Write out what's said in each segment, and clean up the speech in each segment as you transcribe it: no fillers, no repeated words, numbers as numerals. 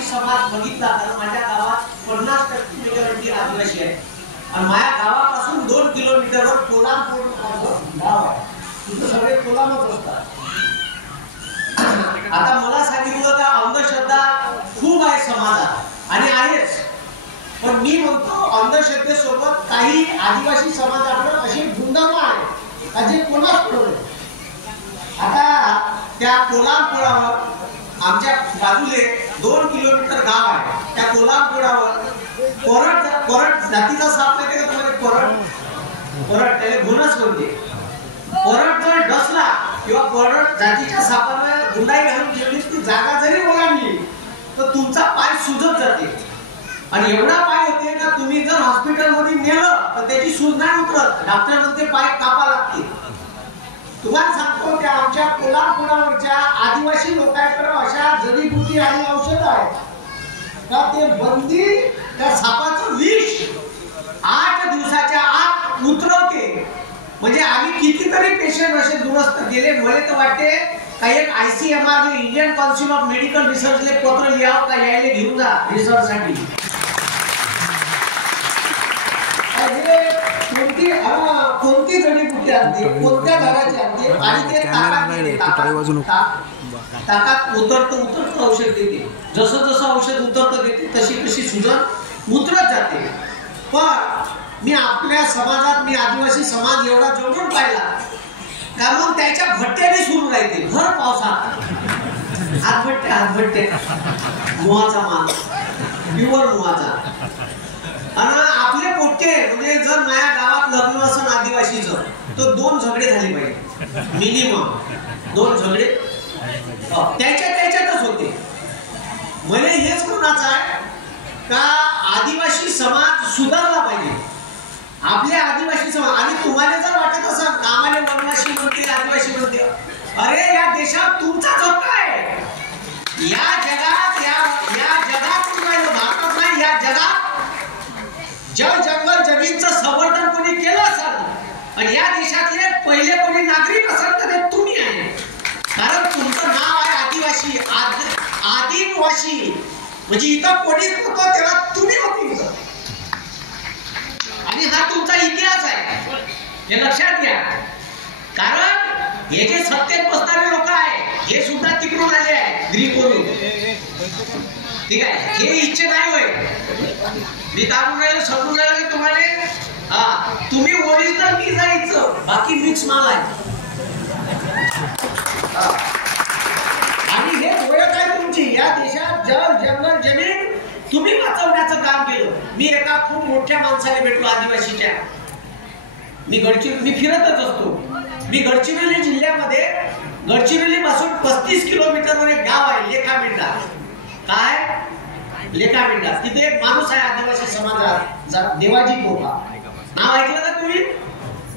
आदिवासी समाज बघितला तर माझ्या गावात 50% मेजॉरिटी आदिवासी आहे आणि माझ्या गावापासून 2 किलोमीटरवर कोल्हापूर गाव आहे, तिथे सगळे कोल्हापूर असतात. आता मला सांगितलं का अंधश्रद्धा खूप आहे समाजात आणि आहेच, पण मी म्हणतो अंधश्रद्धेसोबत काही आदिवासी समाजाकडे असे गुणधर्म आहे जे कोणाच पडले. आता त्या कोल्हापुरावर आमच्या बाजूले 2 किलोमीटर गाव आहे, त्या कोल्हापुरावर कोरड जातीचा साप नाही का तुम्हाला? कोरड त्याला गुणच म्हणते. कोरड जर डसला किंवा कोरड जातीच्या सापाला गुंडाई घालून ठेवली ती जागा जरी ओलांडली तर तुमचा पाय सुजत जाते आणि एवढा पाय होते का तुम्ही जर हॉस्पिटल मध्ये नेलं तर त्याची सूज नाही उतरत, डॉक्टर म्हणते पाय कापा लागते. तुम्हाला सांगतो त्या आमच्या कोल्हापुरावरच्या आदिवासी लोकांकडे अशा जडीबुटी आणि औषध आहेत का ते बंदी त्या सापाचं विष 8 दिवसाच्या आत उतरवते. म्हणजे आम्ही कितीतरी पेशंट असे दुरुस्त केले. मला तर वाटते काही एक ICMR Indian council of medical रिसर्चले पत्र लिहावं का यायला घेऊन जा रिसर्च साठी. कोणती जडीबुटी आणते, कोणत्या झाडाची आणते आणि ते ताकात उतरतं औषध देते. जसं जसं औषध उतरतं देते तशी तशी सुजन उतरत जाते. पण मी आपल्या समाजात मी आदिवासी समाज एवढा जोडून पाहिला का मग त्याच्या भट्ट्याने सुरू राहते भर पावसात. हातभट्टे मुहाचा माल प्युअर मुहाचा. आणि आपले पोट्टे म्हणजे जर माझ्या गावात लग्न असेल आदिवासीचं तर 2 झगडे झाले पाहिजे मिनिमम. 2 झगडे त्याच्यातच होते. मला हेच म्हणायचं आहे का आदिवासी समाज सुधारला पाहिजे. आपल्या आदिवासी समाज आणि तुम्हाला जर वाटत असेल आम्हाला वनवासी म्हणते आदिवासी म्हणते, अरे या देशात तुमचा हक्क आहे. या जगात भारतात नाही, या जगात जल जंगल जमीनचं संवर्धन कोणी केलं असेल आणि या देशातले पहिले कोणी नागरिक असेल तर ते तुम्ही आहे. कारण तुमचं नाव आहे आदिवासी, आदिवासी. म्हणजे इथं कोणीच नव्हतं तेव्हा तुम्ही होती आणि हा तुमचा इतिहास आहे, हे लक्षात घ्या. कारण हे जे सत्तेत बसणारे लोक आहे हे सुद्धा तिकडून आले आहे ग्रीकवरून. ठीक आहे, हे इच्छे नाही होय. मी काढून राहिलो समजून राहिलो की तुम्हाला तुम्ही ओरिजिनल मी जायचं, बाकी मिक्स माल आहे. आणि हे ओळख आहे तुमची. या देशात जल जंगल जमीन तुम्ही वाचवण्याचं काम केलं. मी एका खूप मोठ्या माणसाला भेटलो आदिवासीच्या. मी फिरतच असतो. मी गडचिरोली जिल्ह्यामध्ये गडचिरोली पासून 35 किलोमीटरवर एक गाव आहे लेखामेंढा. काय लेखामेंढा? तिथे एक माणूस आहे आदिवासी समाजात, देवाजी टोपा. नाव ऐकलं का तुम्ही?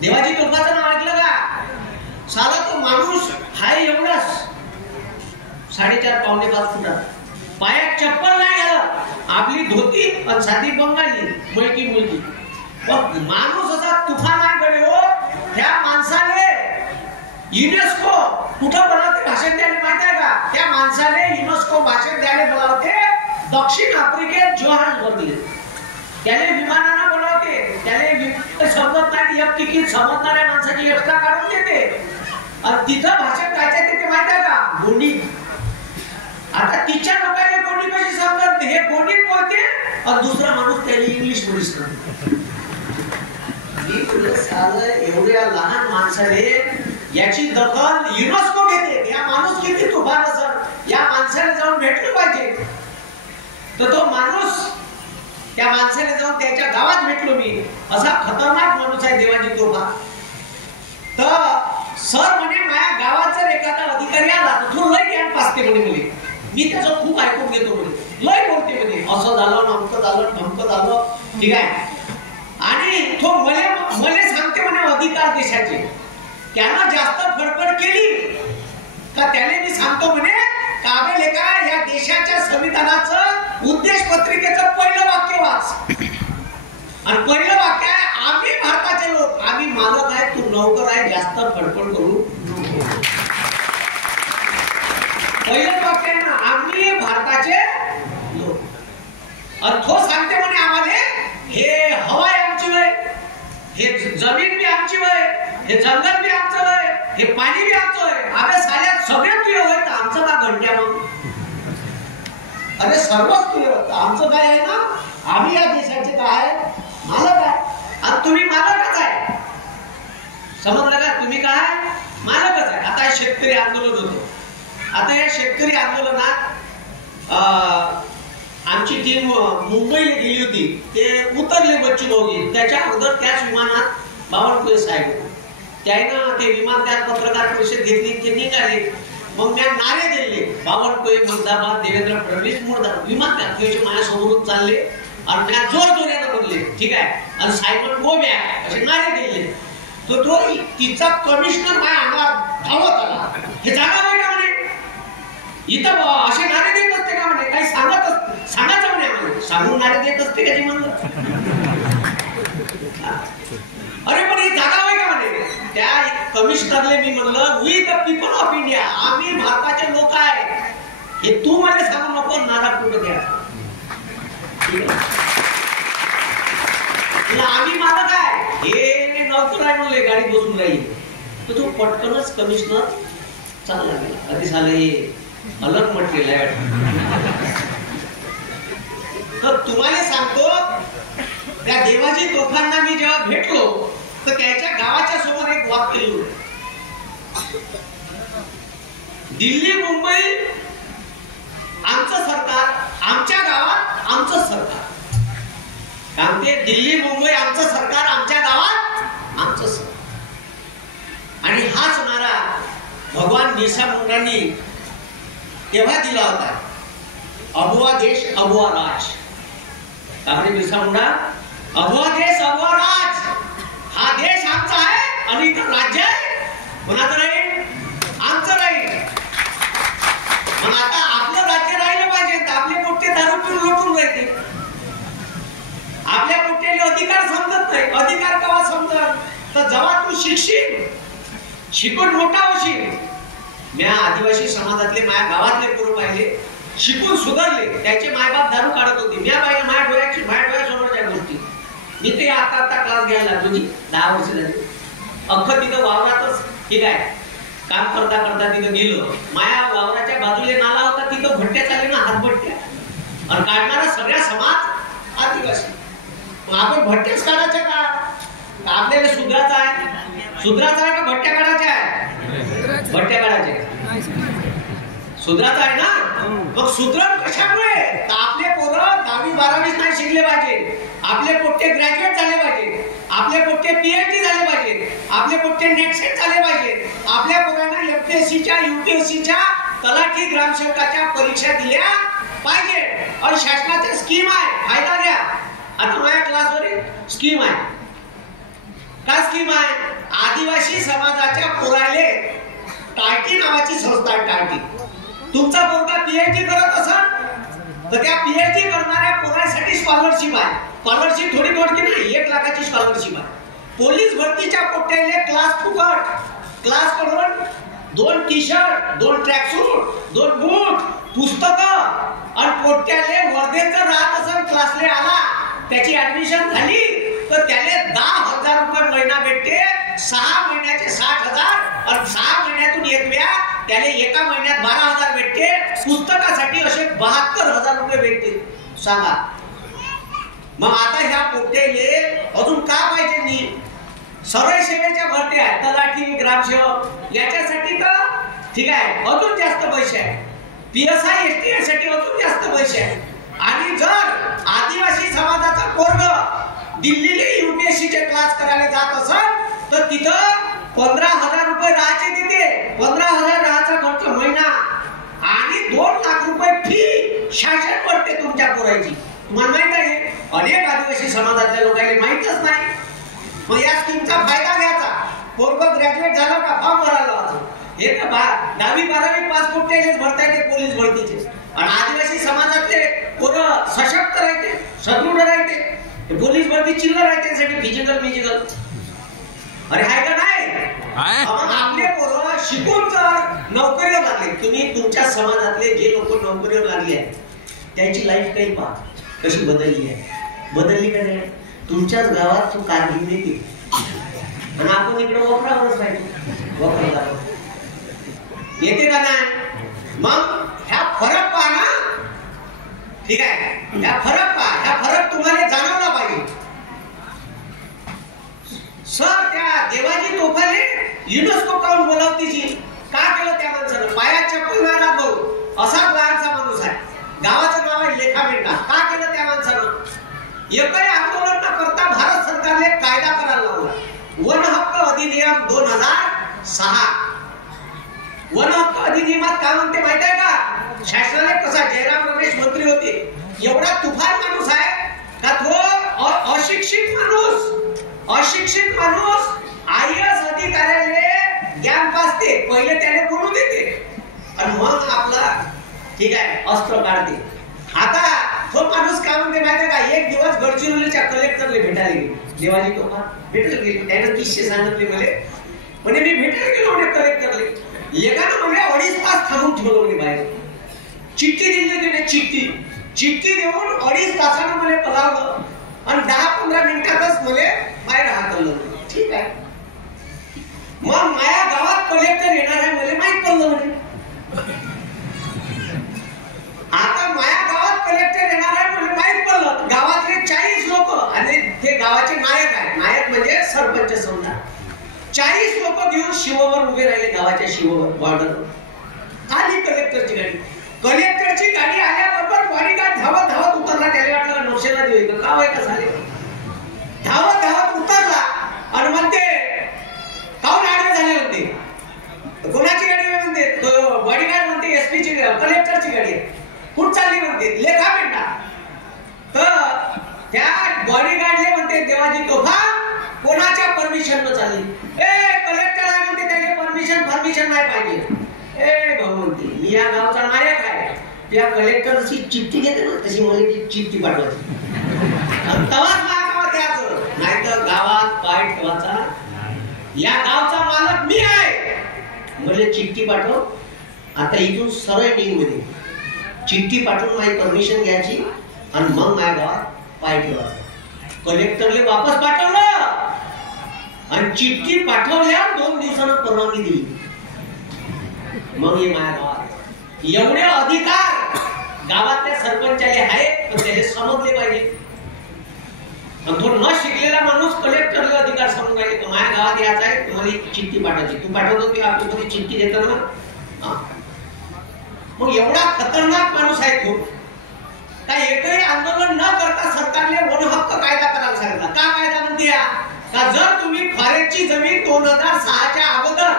देवाजी टोपाचं नाव ऐकलं का? साला तो माणूस हाय एवढाच 4.5 पावणे 5 फुटात. पायात चप्पल नाही घालत, आपली धोती आणि साधी बंगाली मुलगी. पण माणूस असा तुफान आहे गडे हो. त्या माणसाने युनेस्को कुठं बोलावते भाषण द्यायला माहिती आहे का? त्या माणसाने युनेस्को भाषण द्यायला बोलावते दक्षिण आफ्रिकेत जोहान्सबर्गला. त्याने विमानानं बोलावते, त्याने समजत नाही एक तिकीट समजणाऱ्या माणसाची एक्स्ट्रा काढून देते आणि तिथं भाषण द्यायचं ते माहिती आहे का? गोंडी. आता तिच्या लोकांनी गोंडी कशी समजत? हे गोंडी बोलते आणि दुसरा माणूस त्याने इंग्लिश मध्ये सांगतो. एवढ्या लहान माणसाने याची दखल युनेस्को घेते. या माणूस किती तुफान असेल, या माणसाने जाऊन भेटलं पाहिजे. तर तो माणूस त्या माणसाने जाऊन त्याच्या गावात भेटलो मी. असा खतरनाक माणूस आहे देवाजी टोपा. तर सर म्हणे माझ्या गावात जर एखादा अधिकारी आला तर तो लय ज्ञान पासते म्हणे. मी त्याचं खूप ऐकून घेतो म्हणे, लय बोलते म्हणे, असं झालं नमकं झालं ढमकं झालं. ठीक आहे. आणि तो मला सांगते म्हणे अधिकार देशाचे. त्यानं जास्त फडफड केली का त्याने मी सांगतो म्हणे काबे लेका या देशाच्या संविधानाचं उद्देश पत्रिकेचं पहिलं वाक्य वाच. आणि पहिलं वाक्य आहे आम्ही भारताचे लोक, आम्ही मालक आहे, तू नौकर आहे, जास्त फडफड करू नको. पहिलं वाक्य आहे ना, आम्ही भारताचे आणि तो सांगते म्हणे आम्हाला हे हवा आहे आमची वय, हे जमीन बी आमची वय, हे जंगल बी आमचं वय, हे पाणी बी आमचं वय. अरे साल्या सगळं तुझं वय तर आमचं का घंट्या मग? अरे सर्वच तुझं होतं, आमचं काय आहे ना, आम्ही या देशाचे काय मालक आहे आणि तुम्ही मालकच आहे. समजलं का? तुम्ही काय मालकच आहे. आता हे शेतकरी आंदोलन होतं. आता या शेतकरी आंदोलनात आमची टीम मुंबईला गेली होती. ते उतरले बच्चू भाऊजी. त्याच्या अगोदर त्याच विमानात बावनकुळे साहेब होते. त्यानं ते विमान त्या पत्रकार परिषद घेतली, ते निघाले. मग मी नारे दिले, बावनकुळे मुर्दाबाद, देवेंद्र फडणवीस मुर्दाबाद. विमान त्याचे माझ्यासमोरून चालले आणि त्या जोर जोराने बोलले, ठीक आहे, आणि सायमन गोब्या असे नारे दिले. तो तिचा कमिशनर माझ्या अंगावर धावत आला. हे जागा नाही का म्हणे, इथं असे नारे देत असते का म्हणे, काही सांगायचं म्हणे आम्हाला, सांगून नारे देत असते का जी म्हणलं. अरे पण ही जागा आहे का म्हणे. त्या कमिशनरले मी म्हणलं, we the people of India, आम्ही भारताचे लोक आहे, हे तू मला सांगू नको, नारा कुठं द्या. आम्ही मालक आहे, हे नव्हतं आहे म्हणले, गाडीत बसून राहील. तर तो पटकनच कमिशनर चालला गेला. कधी झालं हे अलग म्हटलेलं आहे. तर तुम्हाला सांगतो, त्या देवाजी तोफांना मी जेव्हा भेटलो तर त्याच्या गावाच्या समोर एक वाक्य लिहिलं, दिल्ली मुंबई आमचं सरकार, आमच्या गावात आमचं सरकार. सांगते, दिल्ली मुंबई आमचं सरकार, आमच्या गावात आमचं सरकार. आणि हाच नारा भगवान बिरसा मुंडांनी तेव्हा दिला होता, अबुआ देश अबुआ राज. त्यामुळे बिरसा मुंडा, अबुआ देश अबुआ राज, हा देश आमचा आहे आणि इथं राज्य आहे कोणाचं राहील, आमचं राहील. मग आता आपलं राज्य राहिलं पाहिजे तर आपले पोट्टे दारू पिऊन लुटून राहते. आपल्या पोट्ट्याला अधिकार समजत नाही. अधिकार केव्हा समजत तर जेव्हा तू शिकून मोठा होशील. मी आदिवासी समाजातले माझ्या गावातले पोरं पाहिले, शिकून सुधारले, त्याचे मायबाप दारू काढत होते. मी पाहिलं माझ्या डोळ्यासमोरच्या गोष्टी. मी ते आता क्लास घ्यायला लागलो, 10 वर्ष झाली. अख्खं तिथं वावरातच, ठीक आहे, काम करता करता तिथं गेलो. माझ्या वावराच्या बाजूला नाला होता, तिथं भट्ट्या चालले ना, हातभट्ट्या, आणि काढणारा सगळ्या समाज आदिवासी. मग आपण भट्ट्याच काढायच्या का? आपल्याला सुधारायचं आहे, सुधारायचं आहे का भट्ट्या काढायच्या आहे? भट्ट्या काढायच्या, सुधारायचं आहे ना. मग सुधरण कशामुळे? तर आपले पोरं 10वी 12वी नाही शिकले पाहिजे, आपले पोट्टे ग्रॅज्युएट झाले पाहिजे, आपले पोट्टे पीएचडी झाले पाहिजे, आपले पोट्टे नेटसेट झाले पाहिजे, आपल्या पोरांना एमपीएससीच्या यूपीएससीच्या तलाठी ग्रामसेवकाच्या परीक्षा दिल्या पाहिजे. आणि शासनाची स्कीम आहे, फायदा घ्या. आता माझ्या क्लासवर स्कीम आहे. काय स्कीम आहे? आदिवासी समाजाच्या पोराले टार्टी नावाची संस्था आहे. टार्टी, तुमचा पोरगा पीएचडी करत असेल तर त्या पीएचडी करणाऱ्या पोरासाठी स्कॉलरशिप आहे. स्कॉलरशिप थोडी थोडी नाही, 1 लाखाची स्कॉलरशिप आहे. पोलीस भरतीच्या पोट्ट्याले क्लास फुकट, क्लास कडून 2 टी-शर्ट, 2 ट्रॅकसूट, 2 बूट, पुस्तकं. आणि पोट्ट्याले वर्धेचं राहत असेल, क्लासले आला, त्याची ऍडमिशन झाली तर त्याला 10,000 रुपये महिना भेटते. 6 महिन्याचे 60,000 आणि 6 महिन्यातून एक वेळा त्याला एका महिन्यात 12,000 भेटते. पुस्तकासाठी असे 72,000 रुपये भेटते. सांगा मग आता ह्या पोट्ट्याले अजून का पाहिजे? मी सरळ सेवेच्या भरत्या आहेत, तलाठी ग्रामसेवक याच्यासाठी तर ठीक आहे, अजून जास्त पैसे आहे. पीएसआय एसटी साठी अजून जास्त पैसे आहे. आणि जर आदिवासी समाजाचा पोरग दिल्लीला यूपीएससीचे क्लास करायला जात असेल तर तिथं 15,000 रुपये राहायचे देते, 15,000 राहायचा खर्च महिना, आणि 2 लाख रुपये फी शासन भरते तुमच्या पोराची. तुम्हाला माहित आहे, अनेक आदिवासी समाजातल्या लोकांना माहितच नाही. मग या स्कीमचा फायदा घ्यायचा. पोरग ग्रॅज्युएट झाला का फॉर्म भरायला लावायचं. हे तर 10वी 12वी पास पोट्ट्यालेच भरता येते पोलीस भरतीचे. आणि आदिवासी समाजातले पोरं सशक्त राहते, सदृढ राहते. पोलीस भरती चिल्लर राहते, त्यासाठी फिजिकल. अरे हाय का नाही? आपले पोरं शिकून जर नोकरीवर लागले, तुम्ही तुमच्या समाजातले जे लोक नोकरीवर लागले आहेत त्यांची लाईफ काही पहा. कशी बदलली आहे. बदलली का नाही? तुमच्याच गावात तू कारगिल येते आणि आपण इकडे वखरावरच पाहिजे. वखर येते का नाही? मग ह्या फरक पहा ना. ठीक आहे, ह्या फरक पहा. ह्या फरक तुम्हाला जाणवला पाहिजे. सर त्या देवाजी तोफाले युनेस्को काऊन बोलावतीची का केलं त्या माणसानं? पायात चप्पल मारला भाऊ असा लहानसा माणूस आहे. गावाचं नाव आहे लेखा मेंढा. का केलं त्या माणसानं? एकही आंदोलन न करता भारत सरकारने कायदा करायला लावला. वन हक्क अधिनियम 2006. वन हक्क अधिनियमात काय म्हणते माहित आहे का? शासनाने कसा जयराम रमेश मंत्री होते, एवढा तुफान माणूस आहे का तो अशिक्षित माणूस IAS अधिकाऱ्याने ज्ञान पासते. पहिले त्याने बोलू देते आणि मग आपला ठीक आहे अस्त्र काढते. आता तो माणूस काय म्हणते माहिती का? एक दिवस गडचिरोलीच्या कलेक्टरला भेटायला गेले. देवाजी तोफा भेटायला गेले. त्याने किस्से सांगितले म्हणे मी भेटायला गेलो म्हणे कलेक्टरले. एकानं म्हणे 2.5 तास थांबून ठेवलं म्हणे बाहेर. चिठ्ठी दिली त्याने. चिठ्ठी देऊन 2.5 तासानं मला पलावलं आणि 10-15 मिनिटातच मला बाहेर हाकललं. ठीक आहे, मग माझ्या गावात कलेक्टर येणार आहे मला माहित पडलं म्हणे. आता माझ्या गावात कलेक्टर येणार आहे मला माहित पडलं. गावातले 40 लोक आणि ते गावाचे नायक आहे. नायक म्हणजे सरपंच समजा. 40 लोक घेऊन शिववर उभे राहिले. गावाच्या शिववर बॉर्डर आली कलेक्टरची गाडी. कलेक्टरची गाडी आल्याबरोबर बॉडीगार्ड धावत उतरला. त्याला वाटलं नौसेना देऊ का होय का झाले. धावत उतरला आणि म्हणते काऊन आडवे झाले म्हणते. कोणाची गाडी आहे म्हणते. बॉडीगार्ड म्हणते SP ची कलेक्टरची गाडी आहे. कुठं चालली म्हणते. लेखा मेंढा. तर त्या बॉडीगार्डले म्हणते देवाजी तोफा कोणाच्या परमिशन न चालली. कलेक्टर आहे म्हणते त्याला परमिशन नाही पाहिजे. भाऊ म्हणते मी या गावचा नायक आहे. त्या कलेक्टरची चिठ्ठी घेते ना तशी मला ती चिठ्ठी पाठवायची. तवाच माझ्या गावात यायचं. नाही तर गावात पाय ठेवायचा. या गावचा मालक मी आहे. मला चिठ्ठी पाठव. आता इथून सरळ निघ मध्ये. चिठ्ठी पाठवून माझी परमिशन घ्यायची आणि मग माझ्या गावात पाय ठेवायचा. कलेक्टरले वापस पाठवलं आणि चिठ्ठी पाठवल्या 2 दिवसांना परवानगी दिली. मग हे माझ्या गावात एवढे अधिकार गावातल्या सरपंचाले आहेत पण त्याला समजले पाहिजे. आणि तो न शिकलेला माणूस कलेक्टरला अधिकार समजून पाहिजे की माझ्या गावात यायचं आहे तुम्हाला चिठ्ठी पाठवायची. तू पाठवतो की आपण कधी चिठ्ठी देतो ना. मग एवढा खतरनाक माणूस आहे तो का एकही आंदोलन न करता सरकारने वन हक्क कायदा करायला सांगितला. का कायदा म्हणते का जर तुम्ही फॉरेस्टची जमीन 2006च्या अगोदर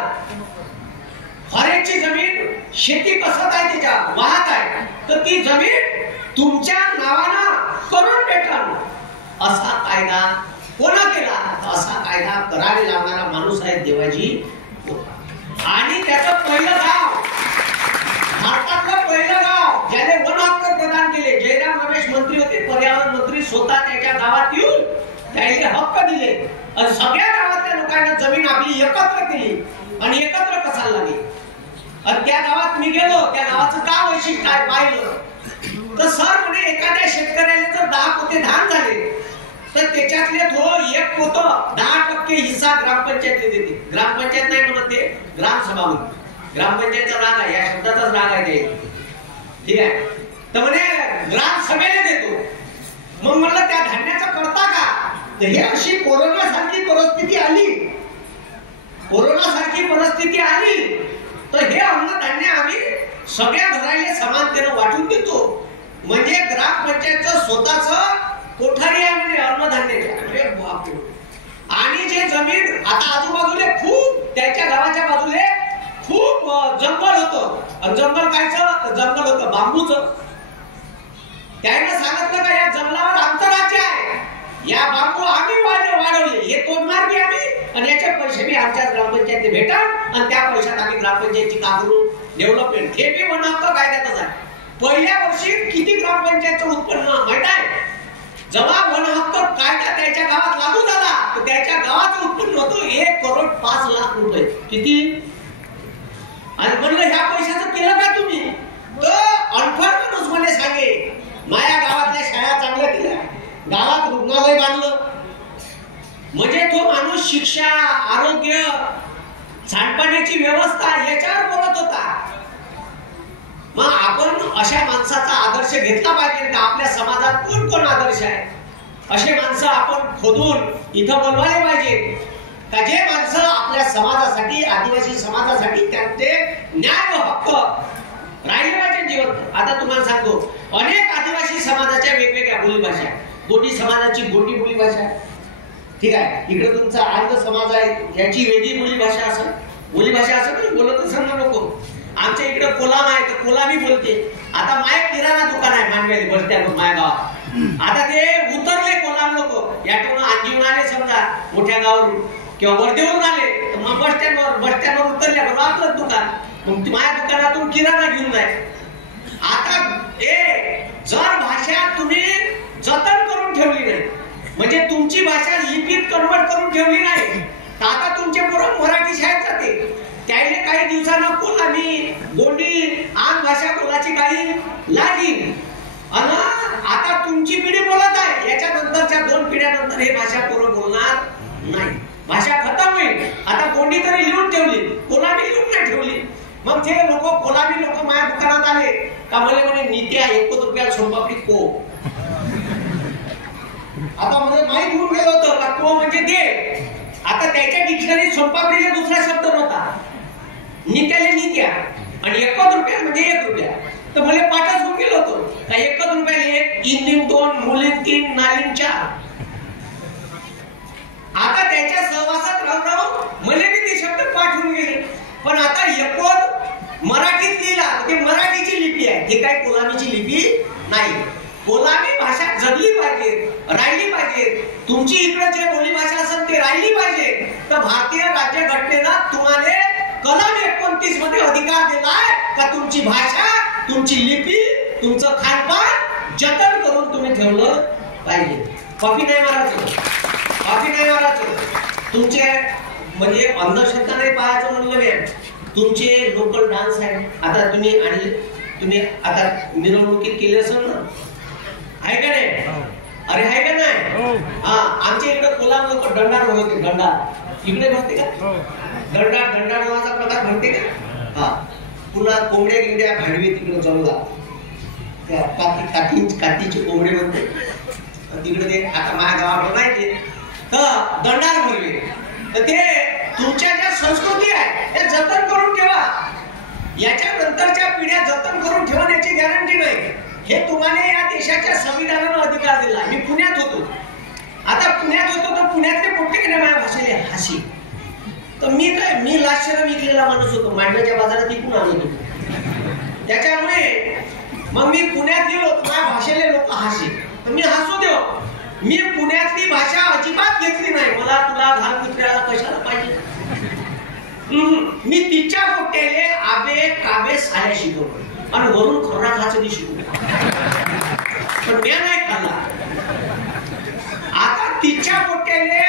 फॉरेस्टची जमीन शेती कसत आहे तिच्या वाहत आहे तर ती जमीन तुमच्या नावानं करून भेटल. असा कायदा कोणा केला? असा कायदा करायला लावणारा माणूस आहे देवाजी. आणि त्याचं पहिलं गाव भारतातलं पहिलं गाव ज्याने वन हक्क प्रदान केले. जयराम रमेश मंत्री होते, पर्यावरण मंत्री. स्वतः त्याच्या गावात येऊन त्याने हक्क दिले आणि सगळ्या गावातल्या लोकांना जमीन आपली एकत्र केली आणि एकत्र कसायला लागली. आणि त्या गावात मी गेलो. त्या गावाचं काय वैशिष्ट्य आहे पाहिलं तर सर म्हणे एखाद्या शेतकऱ्याला जर 10 पोते धान झाले तर त्याच्यातले तो 1 पोत 10% हिस्सा ग्रामपंचायतने देते. ग्रामपंचायत नाही म्हणत ते ग्रामसभा म्हणते. ग्रामपंचायतचा राग आहे. या शब्दाचाच राग आहे ते. ठीक आहे, तर म्हणे ग्रामसभेला देतो. मग म्हणलं त्या धान्याचं करता का? तर हे अशी कोरोना सारखी परिस्थिती आली तर हे अन्नधान्य आम्ही सगळ्या घराला समानतेने वाटून देतो. म्हणजे ग्रामपंचायतचं स्वतःच कोठारी आहे म्हणजे अन्नधान्य. आणि जे जमीन आता आजूबाजूला खूप त्याच्या गावाच्या बाजूला खूप जंगल होतं. जंगल कायचं? जंगल होतं बांबूचं. त्याने सांगितलं का या जंगलावर आमचं राज्य आहे. या बांबू आम्ही वाढवले. हे तोडणार बी आम्ही आणि याचे पैसे बी आमच्याच ग्रामपंचायतीने भेटल आणि त्या पैशात आम्ही ग्रामपंचायतीची काम करू डेव्हलपमेंट. हे बी वन हक्क कायद्यातच आहे. पहिल्या वर्षी किती ग्रामपंचायतचं उत्पन्न माहित आहे? जेव्हा वन हक्क कायदा त्याच्या गावात लागू झाला तर त्याच्या गावाचं उत्पन्न होतं 1,05,00,000 रुपये. किती? आणि म्हणलं ह्या पैशाचं केलं का तुम्ही? तो अनफॉर्म माणूस मला सांगे माझ्या गावातल्या शाळा चांगल्या गावात रुग्णालय बांधलं, म्हणजे तो माणूस शिक्षा, आरोग्य, सांडपाण्याची व्यवस्था याच्यावर बोलत होता. मग आपण अशा माणसाचा आदर्श घेतला पाहिजे का? आपल्या समाजात कोण कोण आदर्श आहे असे माणसं आपण खोदून इथं बोलवायला पाहिजे का, जे माणसं आपल्या समाजासाठी, आदिवासी समाजासाठी त्यांचे न्याय व हक्क राहिले पाहिजे जीवन. आता तुम्हाला सांगतो, अनेक आदिवासी समाजाच्या वेगवेगळ्या बोलीभाषा. गोंडी समाजाची गोंडी बोलीभाषा, ठीक आहे. इकडे तुमचा आर्य समाज आहे, याची वेगळी बोलीभाषा असेल. बोलीभाषा असं नाही बोलत असेल ना लोक. आमच्या इकडे कोलाम आहे तर कोलामी बोलते. आता माय किराणा दुकान आहे मानवेली बस स्टँड माय गावात. आता ते उतरले कोलाम लोक, यातून अंजीवून आले समजा मोठ्या गावावरून किंवा वर्धेवरून आले तर मग बस स्टँडवर उतरले बरोबर आपलं दुकान. मग माझ्या दुकानातून किराणा घेऊन जाय. आता जर भाषा तुम्ही जतन करून ठेवली नाही, म्हणजे तुमची भाषा लिपीत कन्वर्ट करून ठेवली नाही, तर आता तुमचे पोरं मराठी शाळेत जाते. त्याने काही दिवसांना कोलामी, गोंडी आम भाषा बोलायची काही लागली. आता तुमची पिढी बोलत आहे, याच्या नंतरच्या 2 पिढ्यानंतर हे भाषा पोरं बोलणार नाही. भाषा खतम होईल. आता गोंडी तरी लिहून ठेवली, कोलामी लिहून नाही ठेवली. मग ते लोक, कोलामी लोक माझ्या दुकानात आले का मला म्हणे नित्या 1 रुपया सोनपापडी को. आता मध्ये माहीत होऊन गेलं होतं का को म्हणजे दे. आता त्याच्या डिक्शनरीत सोनपापडीचा दुसरा शब्द नव्हता, नित्याले नित्या, आणि 1 रुपया म्हणजे 1 रुपया. तर मला पाठच होऊन गेलो होतो का 1 रुपयाला 1, इंदिन 2, मुलीन 3, नालीन 4. आता त्याच्या सहवासात राहून मला ते शब्द पाठ होऊन गेले. पण आता एकोद मराठीत लिहिला, ते मराठीची लिपी आहे, हे काही कोलामीची लिपी नाही. कोलामी भाषा जगली पाहिजे, राहिली पाहिजे. तुमची इकडे जे बोली भाषा असेल ते राहिली पाहिजे. तर भारतीय राज्यघटनेनं तुम्हाला कलम 29 मध्ये अधिकार दिलाय का तुमची भाषा, तुमची लिपी, तुमचं खानपान जतन करून तुम्ही ठेवलं पाहिजे. कॉपी नाही मारायचं, कॉपी नाही मारायचं. तुमचे म्हणजे अंधश्रद्धा नाही पाहायचं म्हणलं नाही. तुमचे लोकल डान्स आहे. आता तुम्ही आता मिरवणुकीत केले असेल ना, आहे का नाही? अरे आहे का नाही? हा, आमच्या इकडे कोलाम लोक दंडार होते. दंडार इकडे भरते का? दंडार नावाचा प्रकार भरते का? हा. पुन्हा कोंबड्या गिंड्या भांडवी तिकडे चालू कातीचे कोंबडे बनते तिकडे. ते आता माझ्या गावाकडे नाही ते, तर दंडार भरवे. तर ते तुमच्या ज्या संस्कृती आहे त्या जतन करून ठेवा. याच्या नंतरच्या पिढ्या जतन करून ठेवण्याची गॅरंटी नाही. हे तुम्हाला या देशाच्या संविधानानं अधिकार दिला. मी पुण्यात होतो. आता पुण्यात होतो तर पुण्यातले प्रत्येकाने माझ्या भाषेला हाशी. तर मी लाशेला विकलेला माणूस होतो. मांडव्याच्या बाजारात विकून आणत होतो. त्याच्यामुळे मग मी पुण्यात गेलो तर माझ्या भाषेला लोक हाशी. तर मी हसू देव, मी पुण्यातली भाषा अजिबात घेतली नाही. मला तुला घाल कुत्र्याला कशाला पाहिजे. मी तिच्या पोट्याले आबे काबे साऱ्या शिकवलं आणि वरून खरा खाचडी शिकवलं, पण मी नाही खाल्ला. आता तिच्या पोट्याले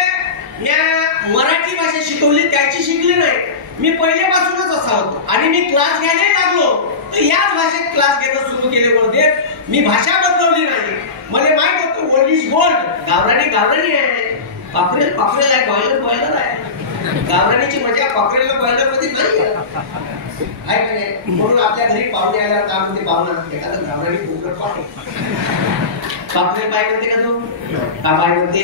मराठी भाषा शिकवली, त्याची शिकली नाही. मी पहिल्यापासूनच असा होतो आणि मी क्लास घ्यायला लागलो तर याच भाषेत क्लास घेणं सुरू केले. मध्ये मी भाषा बदलवली नाही. मला माहित होतं ओल्ड इज गोल्ड. गावरानी आहे, पाखरेल आहे, बॉयलर आहे. गावरानीची मजा पाखरेल बॉयलर मध्ये नाही आहे. म्हणून आपल्या घरी पाहुणे आल्यावर काय म्हणते पाहुणा, एखादं गावरानी बोकड पाहणे पाखरेल पाय म्हणते का तू का पाय म्हणते.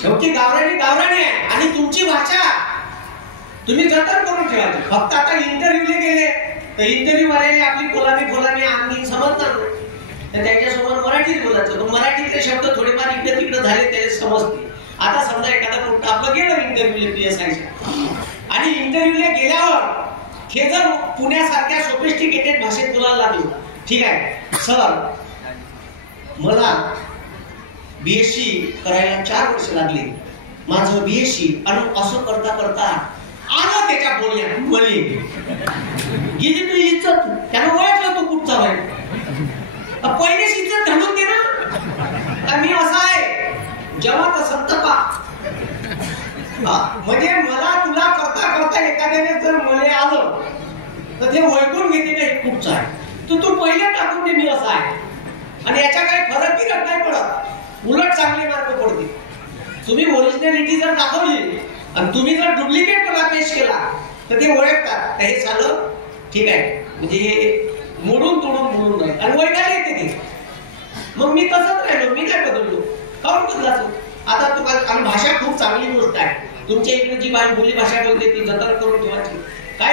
शेवटी गावरानी आहे. आणि तुमची भाषा तुम्ही जतन करून ठेवायची. फक्त आता इंटरव्ह्यूला गेले तर इंटरव्ह्यू वाल्याने आपली कोलामी आणखी समजणार नाही, तर त्याच्यासमोर मराठीत बोलायचं. मराठीतले शब्द थोडेफार इकडे तिकडे झाले त्याला समजते. आता समजा एखादा पोट्ट आपलं गेलं इंटरव्ह्यूला PSIच्या, आणि इंटरव्ह्यूला गेल्यावर हे जर पुण्यासारख्या सोफिस्टिकेटेड भाषेत बोलायला लागलो, ठीक आहे सर मला BSc करायला 4 वर्ष लागली. माझं BSc आणि असं करता करता आलं त्याच्या बोलण्यात मली गेली तू इज्जत. त्यानं ओळखलं तू कुठचा आहे. पहिलेच इज्जत घालून दे ना. मी असा आहे जेव्हा संतपा म्हणजे मला तुला करता करता एखाद्याने जर मले आलं तर ते ओळखून घेते का हे कुठचा आहे. तू पहिले टाकून दे मी असा आहे. आणि याच्या काही फरक नाही पडत. तुम्ही ओरिजिनॅलिटी जर दाखवली आणि तुम्ही जर डुप्लिकेट मला पेश केला तर ते ओळखतात हे झालं ठीक आहे, म्हणजे हे मोडून तोडून बोलून नाही आणि वैकाली येते ते. मग मी तसंच राहिलो, मी काय बदललो, काऊन बदलायचो? आता तुम्हाला आणि भाषा खूप चांगली गोष्ट आहे. तुमच्या इकडे जी बोली भाषा बोलते ती जतन करून ठेवायची. काय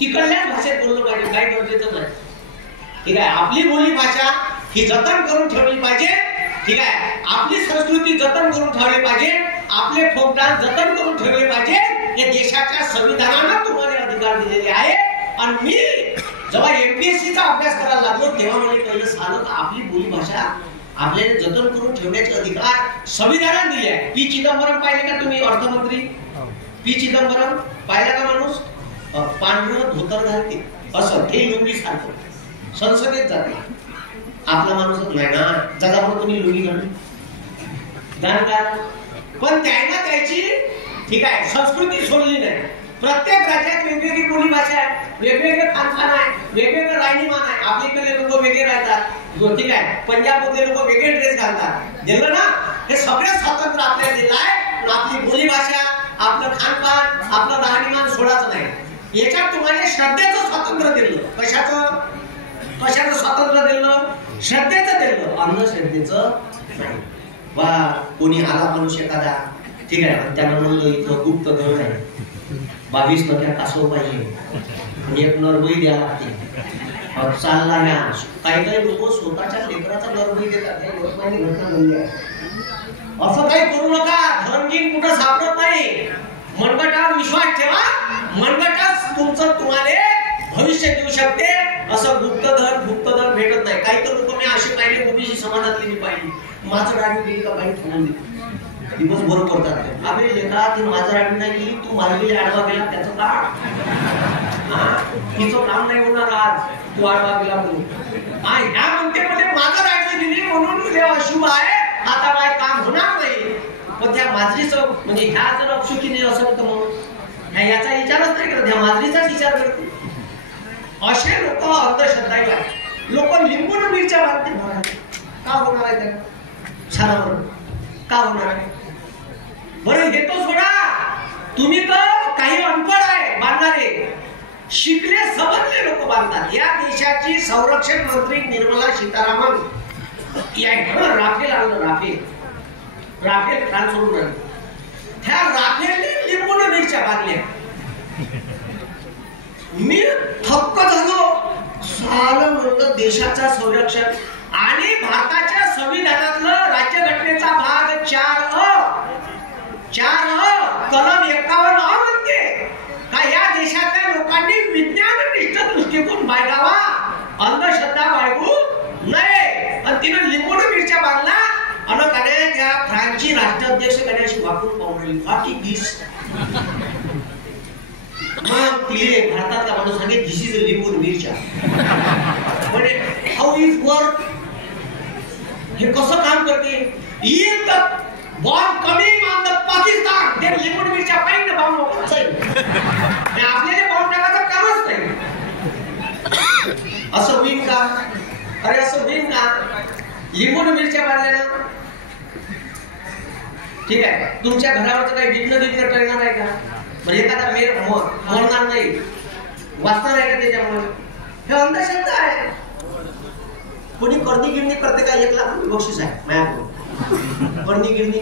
तिकडल्याच भाषेत बोललं पाहिजे, काही गरजेचं नाही. ठीक आहे, आपली बोली भाषा ही जतन करून ठेवली पाहिजे. ठीक आहे, आपली संस्कृती जतन करून ठेवली पाहिजे, आपले फोक डान्स जतन करून ठेवले पाहिजे. हे देशाच्या संविधानानं तुम्हाला अधिकार दिलेले आहे. आणि मी जेव्हा एमपीएससीचा अभ्यास करायला लागलो तेव्हा मला कळलं झालं आपली बोली भाषा आपल्याला जतन करून ठेवण्याचे अधिकार संविधानाने दिले आहे. पी चिदंबरम पाहिले का तुम्ही, अर्थमंत्री पी चिदंबरम पाहिला का माणूस? पांढरं धोतर घालते असं, हे लुंगी सारखं संसदेत जाते. आपला माणूस नाही ना, जगावर तुम्ही लुंगी घालून जाणकार. पण त्यांना त्याची ठीक आहे संस्कृती सोडली नाही. प्रत्येक राज्यात वेगवेगळी बोली भाषा आहे, वेगवेगळे खानपान आहे, वेगवेगळं राहणीमान आहे. आपल्याकडे लोक वेगळे राहतात, ठीक आहे, पंजाबमधले लोक वेगळे ड्रेस घालतात. दिलं ना, हे सगळं स्वातंत्र्य आपल्याला दिलं आहे. आपली बोली भाषा, आपलं खानपान, आपलं राहणीमान सोडायचं नाही. याच्यात तुम्हाला श्रद्धेचं स्वातंत्र्य दिलं. कशाचं स्वातंत्र्य दिलं? श्रद्धेचं दिलं, अंधश्रद्धेचं नाही. वा कोणी आला माणूस एखादा ठीक आहे, त्यांना म्हणलं इथं गुप्त धन आहे, 22 नक्या कासव पाहिजे, एक नरबळी द्या लागते. चालला ह्या काही काही लोक स्वतःच्या लेकराचा नरबळी देतात. घटना घडली आहे. असं काही करू नका. धर्मगीन कुठं सापडत नाही. मनगटावर विश्वास ठेवा, मनगटाच तुमचं तुम्हाला भविष्य देऊ शकते. असं गुप्तधन भेटत नाही. काही तर लोक मी असे पाहिले, ओबीसी समाजातली मी पाहिली, माझं गाडी गेली का बाई थांबून देते, दिवस बरोबर करतात. अरे लेखा ती माझं राणी नाही गेली, तू मार्गी आडवा गेला त्याचं का? तिचं काम नाही होणार आज, तू आडवा गेला म्हणून. ह्या म्हणते माझं राणी गेली म्हणून तुझे अशुभ आहे, आता काय काम होणार नाही. पण त्या माजरीचं म्हणजे ह्या जर अपशुकी नाही असं तर मग याचा विचारच नाही करत, ह्या माजरीचाच विचार करतो. असे लोक अंधश्रद्धाळू आहेत. लोक लिंबून मिरच्या बांधते. का होणार आहे त्या छानावर? का होणार आहे? बरं घेतो सोडा, तुम्ही तर काही अनपढ आहे बांधणारे, शिकले समजले लोक बांधतात. या देशाची संरक्षण मंत्री निर्मला सीतारामन राफेल आणलं, राफेल फ्रान्स सोडून आणलं. त्या राफेलने लिंबून मिरच्या बांधल्या. मी थक्क झालो. झालं म्हणलं देशाचं संरक्षण आणि भारताच्या संविधानातलं राज्यघटनेचा भाग 4 कलम 51 म्हणते का या देशातल्या लोकांनी विज्ञाननिष्ठ दृष्टिकोन बाळगावा, अंधश्रद्धा बाळगू नये. आणि तिने लिंबून मिरच्या बांधला आणि कने त्या फ्रान्सची राष्ट्राध्यक्ष कन्याशी वाकून पाहून राहिली. बाकी दिस मग तिले भारतातला माणूस सांगे दिस इज लिंबून मिरच्या. म्हणजे हाऊ इज वर्क, हे कसं काम करते? Is the bomb coming on the Pakistan, ते लिंबून मिरच्या पाहिजे बॉम्ब आपल्याला बॉम्ब टाकायचं कामच नाही. असं होईल का? अरे असं होईल का? लिंबून मिरच्या बांधल्यानं ठीक आहे, तुमच्या घरावरचं काही विघ्न टळणार आहे का? म्हणजे एखादा मेर मरणार नाही, वाचणार आहे का त्याच्यामुळे? हे अंधश्रद्धा आहे. कोणी करणी गिरणी करते का? 1 लाख बक्षीस आहे मायाकडून. करणी गिरणी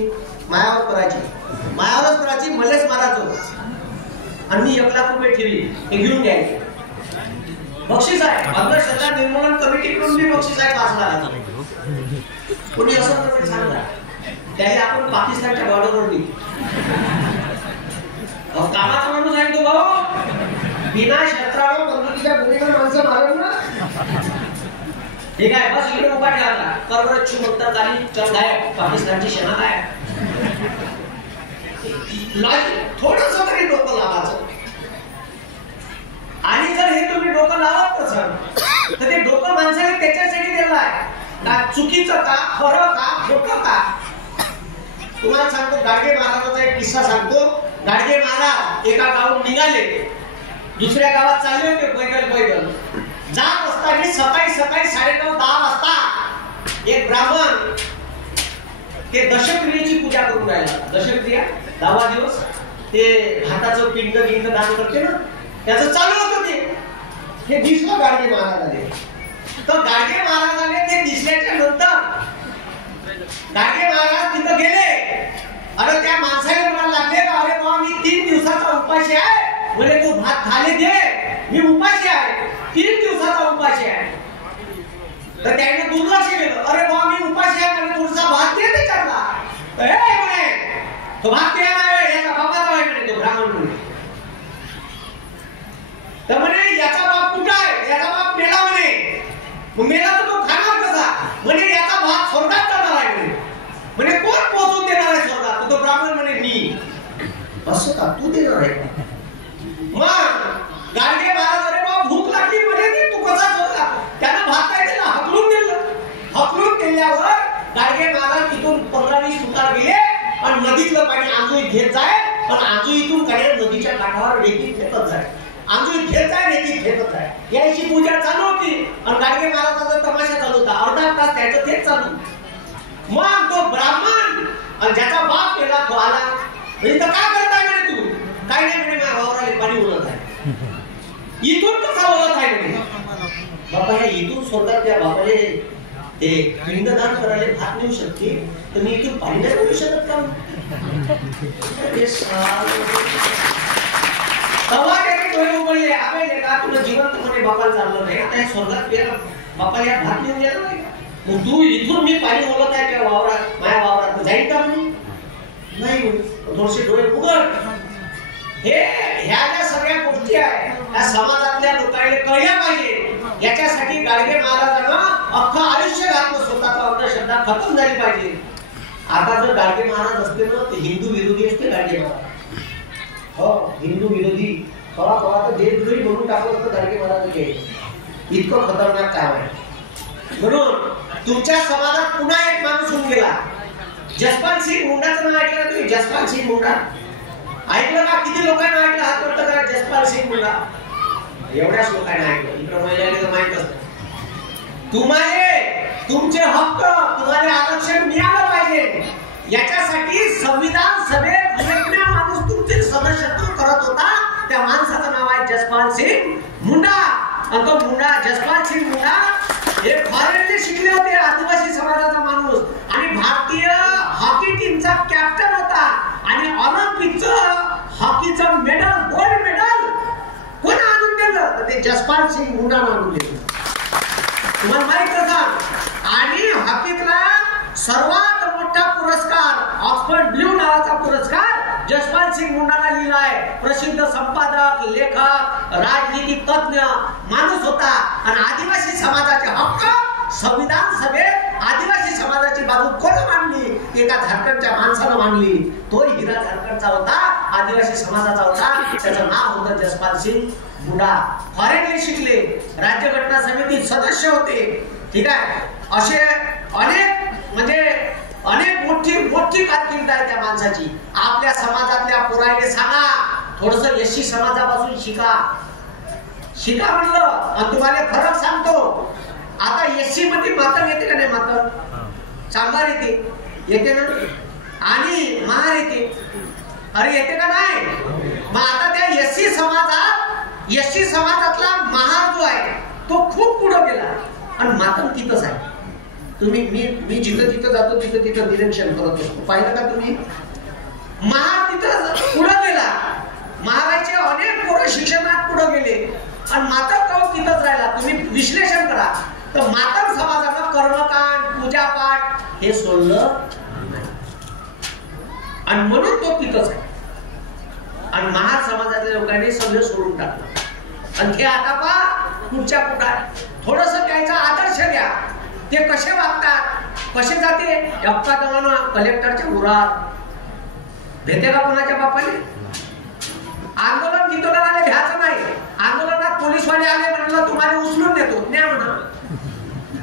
मायावर करायची, मायावरच करायची, मलेच मारायचं आणि मी 1 लाख रुपये ठेवली, हे घेऊन घ्यायचे. बक्षीस आहे. अंधश्रद्धा निर्मूलन कमिटीकडून बी बक्षीस आहे 5 लाखाचं. कोणी असं सांगा त्याला आपण पाकिस्तानच्या बॉर्डरवर नेऊ. कामाचा माणूस आहे तो भाऊ, बिना शस्त्रावर बंदुकीच्या गोळीनं माणसं मारून ना ठीक आहे, बस इकडे उभा ठेवला करवरची म्हणतात खाली चल गायब, पाकिस्तानची सेना गायब. थोडस तरी डोकं लावायचं. आणि जर हे तुम्ही डोकं लावत नसाल तर ते डोकं माणसाने त्याच्यासाठी दिलं आहे का चुकीचं का, खरं का, खोटं का? तुम्हाला सांगतो, गाडगे महाराजांचा एक किस्सा सांगतो. गाडगे महाराज एका गावात निघाले, दुसऱ्या गावात चालले होते पैदल. जात असताना सकाळी 9:30-10 वाजता एक ब्राह्मण ते दशक्रियेची पूजा करून राहिले. 10वा दिवस ते भाताचं पिंड दान करते ना, त्याचं चालू होतं हे दिसलं गाडगे महाराजाने. तर गाडगे महाराजाने ते दिसल्याच्या नंतर गाडगे महाराज तिथं गेले. अरे त्या माणसाने म्हणायला लागले, अरे बाबा मी 3 दिवसाचा उपाशी आहे, म्हणजे तू भात खाली दे, मी उपाशी आहे, 3 दिवसाचा उपाशी आहे. तर त्याने दुर्लक्ष केलं. अरे बाबा मी उपाशी आहे म्हणजे थोडासा भात दे त्याच्यातला. म्हणे तो भात द्या नाही, याचा बापाचा आहे म्हणे, तो ब्राह्मण म्हणे. तर म्हणे याचा बाप कुठं आहे, याचा बाप मेला म्हणे. मेला तर तो खाणार कसा, म्हणे याचा भात स्वर्गात जाणार आहे म्हणे. कोण पोहोचून देणार आहे स्वर्गात, तो ब्राह्मण म्हणे मी. असं का, तू देणार आहे. मग गाडगे महाराज, अरे बाबा भूक लागली म्हणे, तू कसा स्वर्गात. त्यानं भात काय दिला, हकलून दिलं. हकलून दिल्यावर गाडगे महाराज तिथून 15-20 फुटावर गेले आणि नदीतलं पाणी आंजोळीत घेत जाय. पण आंजोळीतून कडे नदीच्या काठावर रेतीत फेकत जाय, आंजोळीत घेत जाय, रेतीत फेकत जाय. याची पूजा चालू होती आणि गाडगे महाराजाचा तमाशा चालू होता. अर्धा तास त्याचं तेच चालू. मग तो ब्राह्मण आणि ज्याचा बाप केला तो आला. म्हणजे काय करताय म्हणे तू. काय नाही म्हणे, माझ्या वावराला पाणी उलत आहे. इथून कसा उलत आहे म्हणे. बाबा ह्या इथून स्वर्गात त्या बापाले ते पिंडदान करायला भात नेऊ शकते, तर मी इथून पाणी नाही मिळू शकत का. तेव्हा त्याचे डोळे उघडले. आपण का तुला जिवंत म्हणे बापाला चाललं नाही, आता हे स्वर्गात गेला बापाला या भात नेऊन गेला नाही. मग तू इथून मी पाणी ओलत आहे त्या वावरात, माझ्या वावरात जाईल का नाही. थोडेसे डोळे उघड. ह्या ज्या सगळ्या गोष्टी आहेत त्या समाजातल्या लोकांना कळल्या पाहिजे. याच्यासाठी गाडगे महाराजांना अख्खं आयुष्य घातलं, स्वतःचा अंधश्रद्धा खतम झाली पाहिजे. आता जर गाडगे महाराज असते ना, ते हिंदू विरोधी असते गाडगे महाराज. हो, हिंदू विरोधी तर देशद्रोही म्हणून टाकलं असतं गाडगे महाराज. इतकं खतरनाक काम आहे. म्हणून तुमच्या समाजात पुन्हा एक माणूस होऊन गेला. जसपाल सिंग मुंडाचं नाव ऐकलं तुम्ही. जसपाल सिंग मुंडा ऐकलं का. किती लोकांना ऐकलं हात वर करा. जसपाल सिंग मुंडा एवढ्याच लोकांना ऐकलं. इकडे महिलांना माहित असतं. तुम्हाला तुमचे हक्क, तुम्हाला आरक्षण मिळालं पाहिजे. याच्यासाठी संविधान सभेत एक माणूस तुमचे सदस्यत्व करत होता. त्या माणसाचं नाव आहे जसपाल सिंग मुंडा. आणि तो मुंडा, जसपाल सिंग मुंडा हे फॉरेनने शिकले होते, आदिवासी समाजाचा माणूस. आणि भारतीय हॉकी टीमचा कॅप्टन होता. आणि ऑलिम्पिकचं हॉकीचं मेडल, गोल्ड मेडल कोण आणून दिलं, तर ते जसपाल सिंग मुंडा आणून दिलं. तुम्हाला माहित का. आणि हॉकीतला सर्वात मोठा पुरस्कार ऑक्सफर्ड ब्ल्यू नावाचा पुरस्कार जसपाल सिंग मुंडाला लिहिलाय. प्रसिद्ध संपादक, लेखक, राजनीतिक तज्ञ माणूस होता. आणि आदिवासी समाजाचे हक्क संविधान सभेत आदिवासी समाजाची बाजू कोण मांडली, एका झारखंडच्या माणसानं मांडली. तो हिरा झारखंडचा होता, आदिवासी समाजाचा होता. त्याचं नाव होतं जसपाल सिंग मुंडा. फॉरेनले शिकले, राज्यघटना समितीत सदस्य होते. ठीक आहे. असे अनेक मोठी कारकीर्द आहे त्या माणसाची. आपल्या समाजातल्या पुरायने सांगा, थोडस एससी समाजापासून शिका म्हणलं. आणि तुम्हाला फरक सांगतो. आता एससी मध्ये मातंग येते का नाही. मातंग चांभार येते ना. आणि महार येते. अरे येते का नाही. मग आता त्या एससी समाजातला महार जो आहे तो खूप पुढे गेला आणि मातंग तिथंच आहे. तुम्ही मी जिथं जातो तिथं निरीक्षण करत असतो. पाहिलं का तुम्ही. महार तिथं पुढे गेला. महाराचे अनेक पोरं शिक्षणात पुढे गेले आणि मातंग गाव तिथंच राहिला. तुम्ही विश्लेषण करा तर मातंग समाजानं कर्मकांड, पूजापाठ हे सोडलं आणि म्हणून तो तिथंच आहे. आणि महार समाजातल्या लोकांनी सगळं सोडून टाकलं. आणि हे आता पहा पुढच्या पुढात थोडस त्याचा आदर्श घ्या. ते कसे वागतात, कसे जाते. अक्का दवानं कलेक्टरच्या उरात भेटे का कोणाच्या बापाने. आंदोलन जितवणारे भ्याचं नाही. आंदोलनात पोलीसवाले आले म्हणलं तुम्हाला उचलून देतो, न्या म्हणा.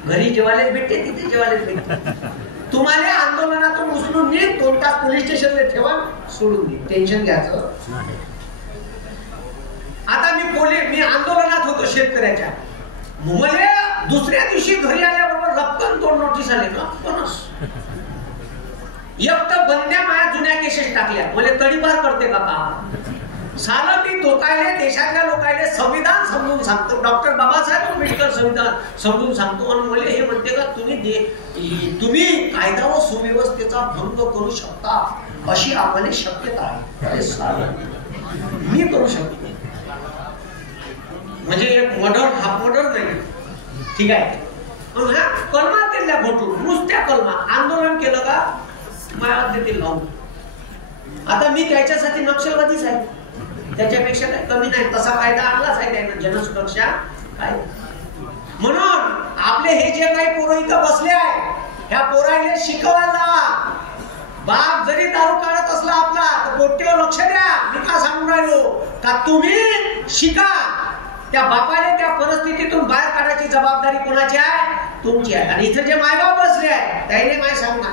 घरी जेवायला भेटते, तिथे जेवायला भेटते. तुम्हाला आंदोलनातून उचलून ने 2 तास पोलीस स्टेशनला ठेवा, सोडून दे. टेन्शन घ्यायचं. आता मी आंदोलनात होतो शेतकऱ्याच्या. मुले दुसऱ्या दिवशी घरी आल्याबरोबर रक्कम 2 नोटीस आले. रक्कमच एक तर बंद्या माझ्या जुन्या केसेस टाकल्या, म्हणजे तडीपार करते का काम. साला मी लोकायले, देशातल्या लोकायले संविधान समजून सांगतो, डॉक्टर बाबासाहेब आंबेडकर संविधान समजून सांगतो आणि मला हे म्हणते का तुम्ही कायदा व सुव्यवस्थेचा भंग करू शकता अशी आम्हाला शक्यता आहे. मी करू शकतो म्हणजे एक मर्डर, हा मर्डर नाही, ठीक आहे. कलमा दिल्या घोटून, नुसत्या कलमा आंदोलन केलं का माया देतील लावून. आता मी त्याच्यासाठी नक्षलवादीच आहे, त्याच्यापेक्षा काही कमी नाही. तसा कायदा आणलाच आहे त्यानं, जनसुरक्षा काय. म्हणून आपले हे जे काही पोरं इथं बसले आहे, ह्या पोरांना शिकवायला, बाप जरी दारू काढत असला आपला तर पोट्टीवर लक्ष द्या. मी का सांगून राहिलो का तुम्ही शिका. त्या बापाने त्या परिस्थितीतून बाहेर काढायची जबाबदारी कोणाची आहे? तुमची आहे. आणि इथे जे मायबाप बसले आहे त्याने माय सांगणार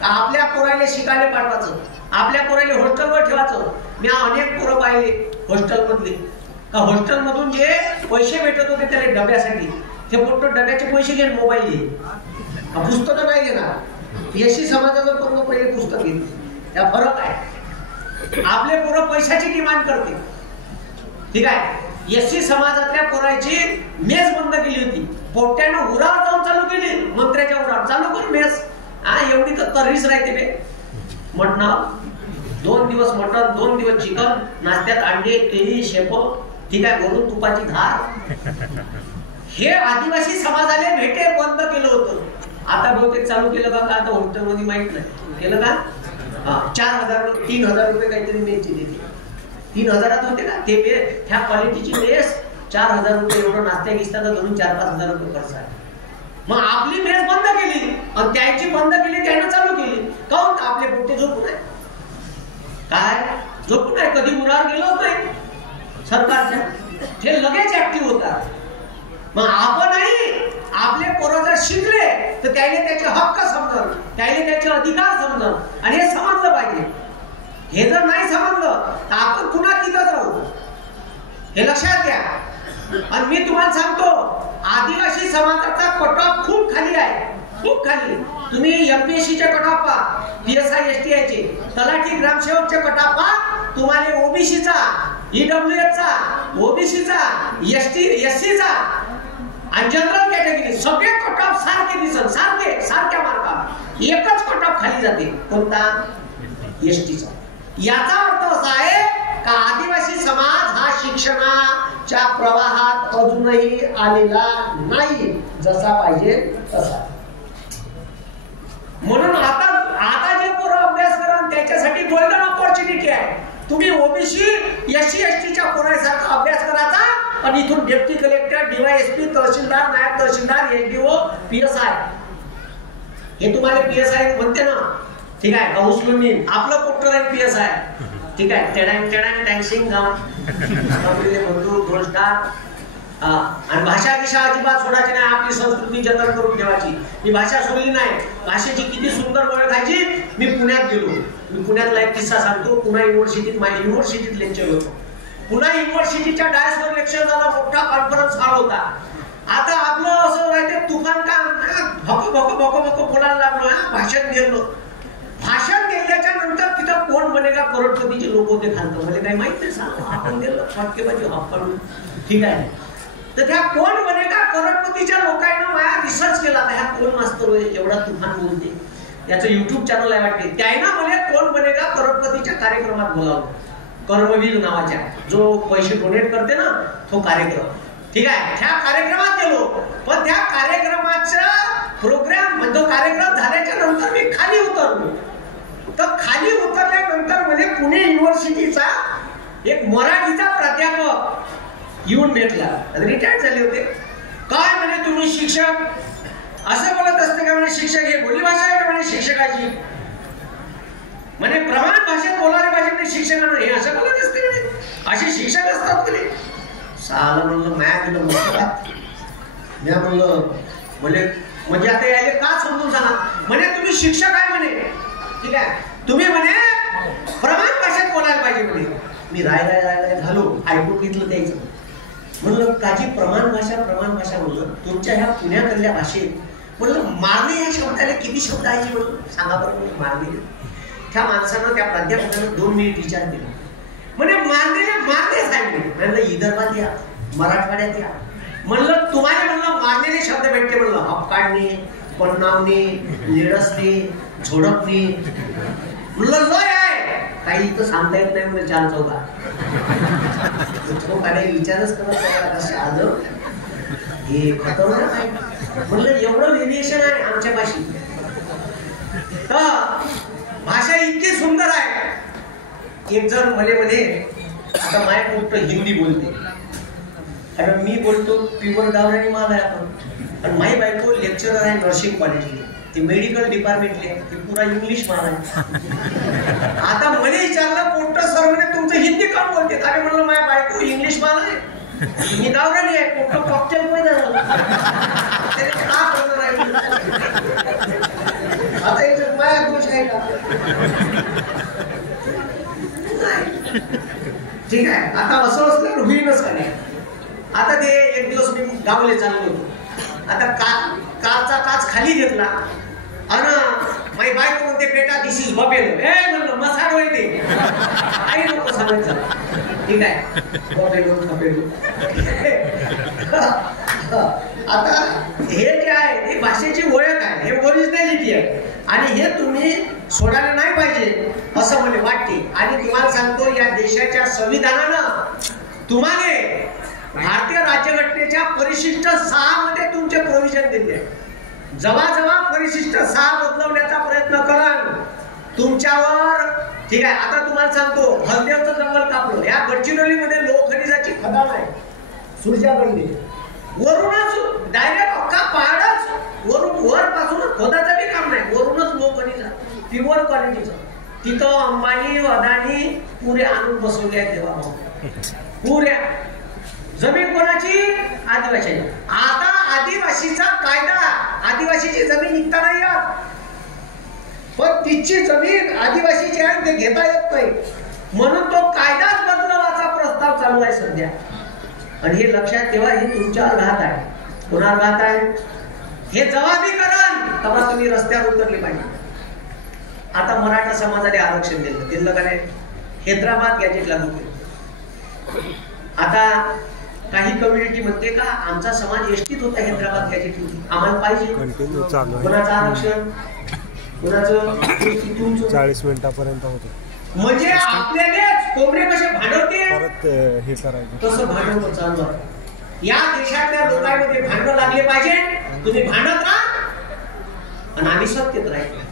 का आपल्या पोराला शिकायला पाठवायचं, आपल्या पोराला हॉस्टेलवर ठेवायचं. मी अनेक पोरं पाहिले हॉस्टेल मधले का हॉस्टेल मधून जे पैसे भेटत होते त्याला डब्यासाठी, ते पोट्ट डब्याचे पैसे घेऊन मोबाईल घे, पुस्तक नाही घेणार. एससी समाजाचं पोरं पहिले पुस्तक घेते, त्या फरक आहे. आपले पोरं पैशाची डिमांड करते, ठीक आहे. एससी समाजातल्या पोराची मेस बंद केली होती, पोट्यानं उरावर जाऊन चालू केली, मंत्र्याच्या उरावर चालू करून मेस. हा एवढी तर तर्रीच राहते बे. मटण 2 दिवस मटण, 2 दिवस चिकन, नाश्त्यात अंडे, केळी, शेप, ठीक आहे, वरून तुपाची धार. हे आदिवासी समाजाला भेटे बंद केलं होतं. आता बहुतेक चालू केलं का आता हॉस्टेल मध्ये माहित नाही केलं का. 4,000 3,000 रुपये काहीतरी मेसची देते. 3,000 होते का ते ह्या क्वालिटीची मेस. 4,000 रुपये एवढं नाश्त्या गिसता धरून 4-5,000 रुपये खर्च आहे. मग आपली मेस बंद केली आणि त्यांची बंद केली, त्यानं चालू केली. काहून? आपले पोट्टे झोपून आहे. काय झोपून आहे? कधी उरावर गेलोच नाही सरकारच्या, ते लगेच ऍक्टिव्ह होतात. मग आपणही आपले पोरं जर शिकले तर त्याने त्याचे हक्क समजल, त्याने त्याचे अधिकार समजल आणि हे समजलं पाहिजे. हे जर नाही समजलं तर आपण पुन्हा तिथंच राहू, हे लक्षात घ्या. आणि मी तुम्हाला सांगतो आदिवासी समाजाचा कट ऑफ खूप खाली आहे, खूप खाली. तुम्ही एमपीएससीचे कट ऑफ पहा, पीएसआय एसटीआयचे, तलाठी ग्रामसेवकचे कट ऑफ पहा, तुम्हाला ओबीसीचा, ईडब्ल्यूएसचा, ओबीसीचा, एससीचा आणि जनरल कॅटेगरी सगळे कट ऑफ सारखे दिसत, सारख्या मार्कावर. एकच कट ऑफ खाली जाते, कोणता? एसटीचा. याचा अर्थ असा आहे का आदिवासी समाज हा शिक्षणाच्या प्रवाहात अजूनही आलेला नाही जसा पाहिजे तसा. म्हणून आता जे पोरं अभ्यास करा त्याच्यासाठी गोल्डन ऑपॉर्च्युनिटी आहे. तुम्ही ओबीसी एससी एसटीच्या पोरांसारखा अभ्यास करायचा आणि इथून डेप्टी कलेक्टर, डीवायएसपी, तहसीलदार, नायब तहसीलदार, एसडीओ, पीएसआय, हे तुम्हाला पीएसआय म्हणते ना, ठीक आहे. उचलून मी आपलं पोट्टर आहे पीएसआय, ठीक आहे. टेडांग टँक्सिंग बंधू घोषदार. आणि भाषा गिषा अजिबात सोडायची नाही, आपली संस्कृती जतन करून ठेवायची. मी भाषा सोडली नाही. भाषेची किती सुंदर ओळख खायची. मी पुण्यात गेलो, मी पुण्यातला एक किस्सा सांगतो. पुणा युनिव्हर्सिटीत माझ्या युनिव्हर्सिटीत लेक्चर होतो. पुणा युनिव्हर्सिटीच्या डायसवर लेक्चर झाला, मोठा कॉन्फरन्स हॉल होता. आता आपलं असं राहते तुफान का भको बोलायला लागलो, भाषण गेलो. भाषण केल्याच्या नंतर तिथं कोण बनेगा करोडपतीचे लोक होते खालतं, मला काही माहित नाही. सांग आपण गेलो फटकेबाजी हॉपकडून, ठीक आहे. तर त्या कोण बनेगा करोडपतीच्या लोकांना माझ्या रिसर्च केला. ह्या कोण मास्तर एवढा तुफान बोलते, याचं युट्यूब चॅनल आहे वाटते. त्यानं मला कोण बनेगा करोडपतीच्या कार्यक्रमात बोलावलं, कर्मवीर नावाच्या, जो पैसे डोनेट करते ना तो कार्यक्रम, ठीक आहे. त्या कार्यक्रमात गेलो. पण त्या कार्यक्रमाचा प्रोग्राम म्हणजे कार्यक्रम झाल्याच्या नंतर मी खाली उतरलो. तर खाली उतरल्यानंतर म्हणजे पुणे युनिव्हर्सिटीचा एक मराठीचा प्राध्यापक येऊन भेटला, रिटायर्ड झाले होते. काय म्हणे तुम्ही शिक्षक असं बोलत असते का? म्हणे शिक्षक हे बोली भाषा आहे का? म्हणे शिक्षकाची, म्हणे प्रमाण भाषेत बोलायला पाहिजे म्हणे शिक्षकांना, हे असं बोलत असते म्हणे, असे शिक्षक असतात म्हणे. साला म्हणलं मॅ केलं मी म्हणलं बोले म्हणजे आता यायला का समजून सांगा. म्हणे तुम्ही शिक्षक आहे म्हणे, ठीक आहे, तुम्ही म्हणे प्रमाण भाषेत बोलायला पाहिजे म्हणे. मी राय झालो, ऐकून घेतलं त्याचं. म्हणलं काजी प्रमाण भाषा म्हणलं तुमच्या ह्या पुण्यातल्या भाषेत म्हणलं मारणे या शब्दाला किती शब्द आहे म्हणून सांगा बरं. मारणे त्या माणसानं, त्या प्राध्यापकानं 2 मिनिट विचार केला. म्हणजे मारलेले सांगितले. म्हणलं विदर्भात या, मराठवाड्यात या. म्हणलं तुम्हाला म्हणलं मारलेले शब्द भेटते. म्हणलं हप काढणे, पडणावणे, लेडसणे, झोडपणे. म्हणलं लय आहे, काही इथं सांगता येत नाही. म्हणजे 4 चौका विचारच करत कसं आलं हे खतरनाक आहे. म्हणलं एवढं व्हेरिएशन आहे आमच्या भाषेत. भाषा इतकी सुंदर आहे. एक जण म्हणे आता माय मोठं हिंदी बोलते, कारण मी बोलतो प्युअर गावरानी माल आहे आपण. आणि माई बायको लेक्चरर आहे नर्सिंग कॉलेजले, ते मेडिकल डिपार्टमेंटले, ते पुरा इंग्लिश माल आहे. आता मला विचारलं पोट्ट सर म्हणे तुमचं हिंदी काम बोलते. अरे म्हणलं माझ्या बायको इंग्लिश माल आहे, मी गावरानी आहे. पोट्ट कॉकटेल पण आता याच्यात माया दोष आहे का? ठीक आहे. आता असं असलं होईनच का नाही. आता ते एक दिवस मी गावले चाललो होतो. आता कारचा काच खाली घेतला आणि माझी बायको म्हणते बेटा दिस इज बफेलो. म्हणलं मसाड होय ते आई नको सांगायचं. ठीक आहे बफेलो बफेलो. आता हे जे आहे हे भाषेची ओळख आहे, हे ओरिजिनॅलिटी आहे. आणि हे तुम्ही सोडायला नाही पाहिजे असं मला वाटते. आणि तुम्हाला सांगतो या देशाच्या संविधानानं तुम्हाला भारतीय राज्यघटनेच्या परिशिष्ट 6 मध्ये तुमचे प्रोव्हिजन दिले. जेव्हा परिशिष्ट 6 बदलवण्याचा प्रयत्न कराल तुमच्यावर, ठीक आहे. आता तुम्हाला सांगतो हलदेवचं जंगल कापलं. या गडचिरोलीमध्ये लोहखनिजाची खदान आहे सुरजागडली. वरूनच डायरेक्ट अख्खा पहाडच वर पासूनच खोदाचं बी काम नाही, वरूनच लोहखनिजा प्युअर क्वालिटीचं. तिथं अंबानी अदानी पुरे आणून बसवले आहेत देवा. पुऱ्या जमीन कोणाची? आदिवासी. आता आदिवासीचा कायदा, आदिवासीची जमीन निघता नाही येत, पण तिची जमीन आदिवासीची आहे ते घेता येत नाही. म्हणून तो कायदाच बदलवाचा प्रस्ताव चालू आहे सध्या. आणि हे लक्षात ठेवा, हे तुमच्यावर घात आहे. कोणावर घात आहे हे जबाबीकरण तेव्हा तुम्ही रस्त्यावर उतरले पाहिजे. आता मराठा समाजाने आरक्षण दिलं का नाही? हैदराबाद गॅजेट लागू केलं. आता काही कम्युनिटी म्हणते का आमचा समाज एसटीत होता, हैदराबाद गॅजेट होती, आम्हाला पाहिजे. कोणाचं आरक्षण? कोणाचं? 40 मिनिटापर्यंत होतं. म्हणजे आपल्यालाच कोंबडे कसे भांडवते परत हे करायचं तसं भांडवलं चालू आहे. या देशातल्या लोकांमध्ये भांडण लागले पाहिजे. तुम्ही भांडत राहा आणि आम्ही सत्तेत राहायचं.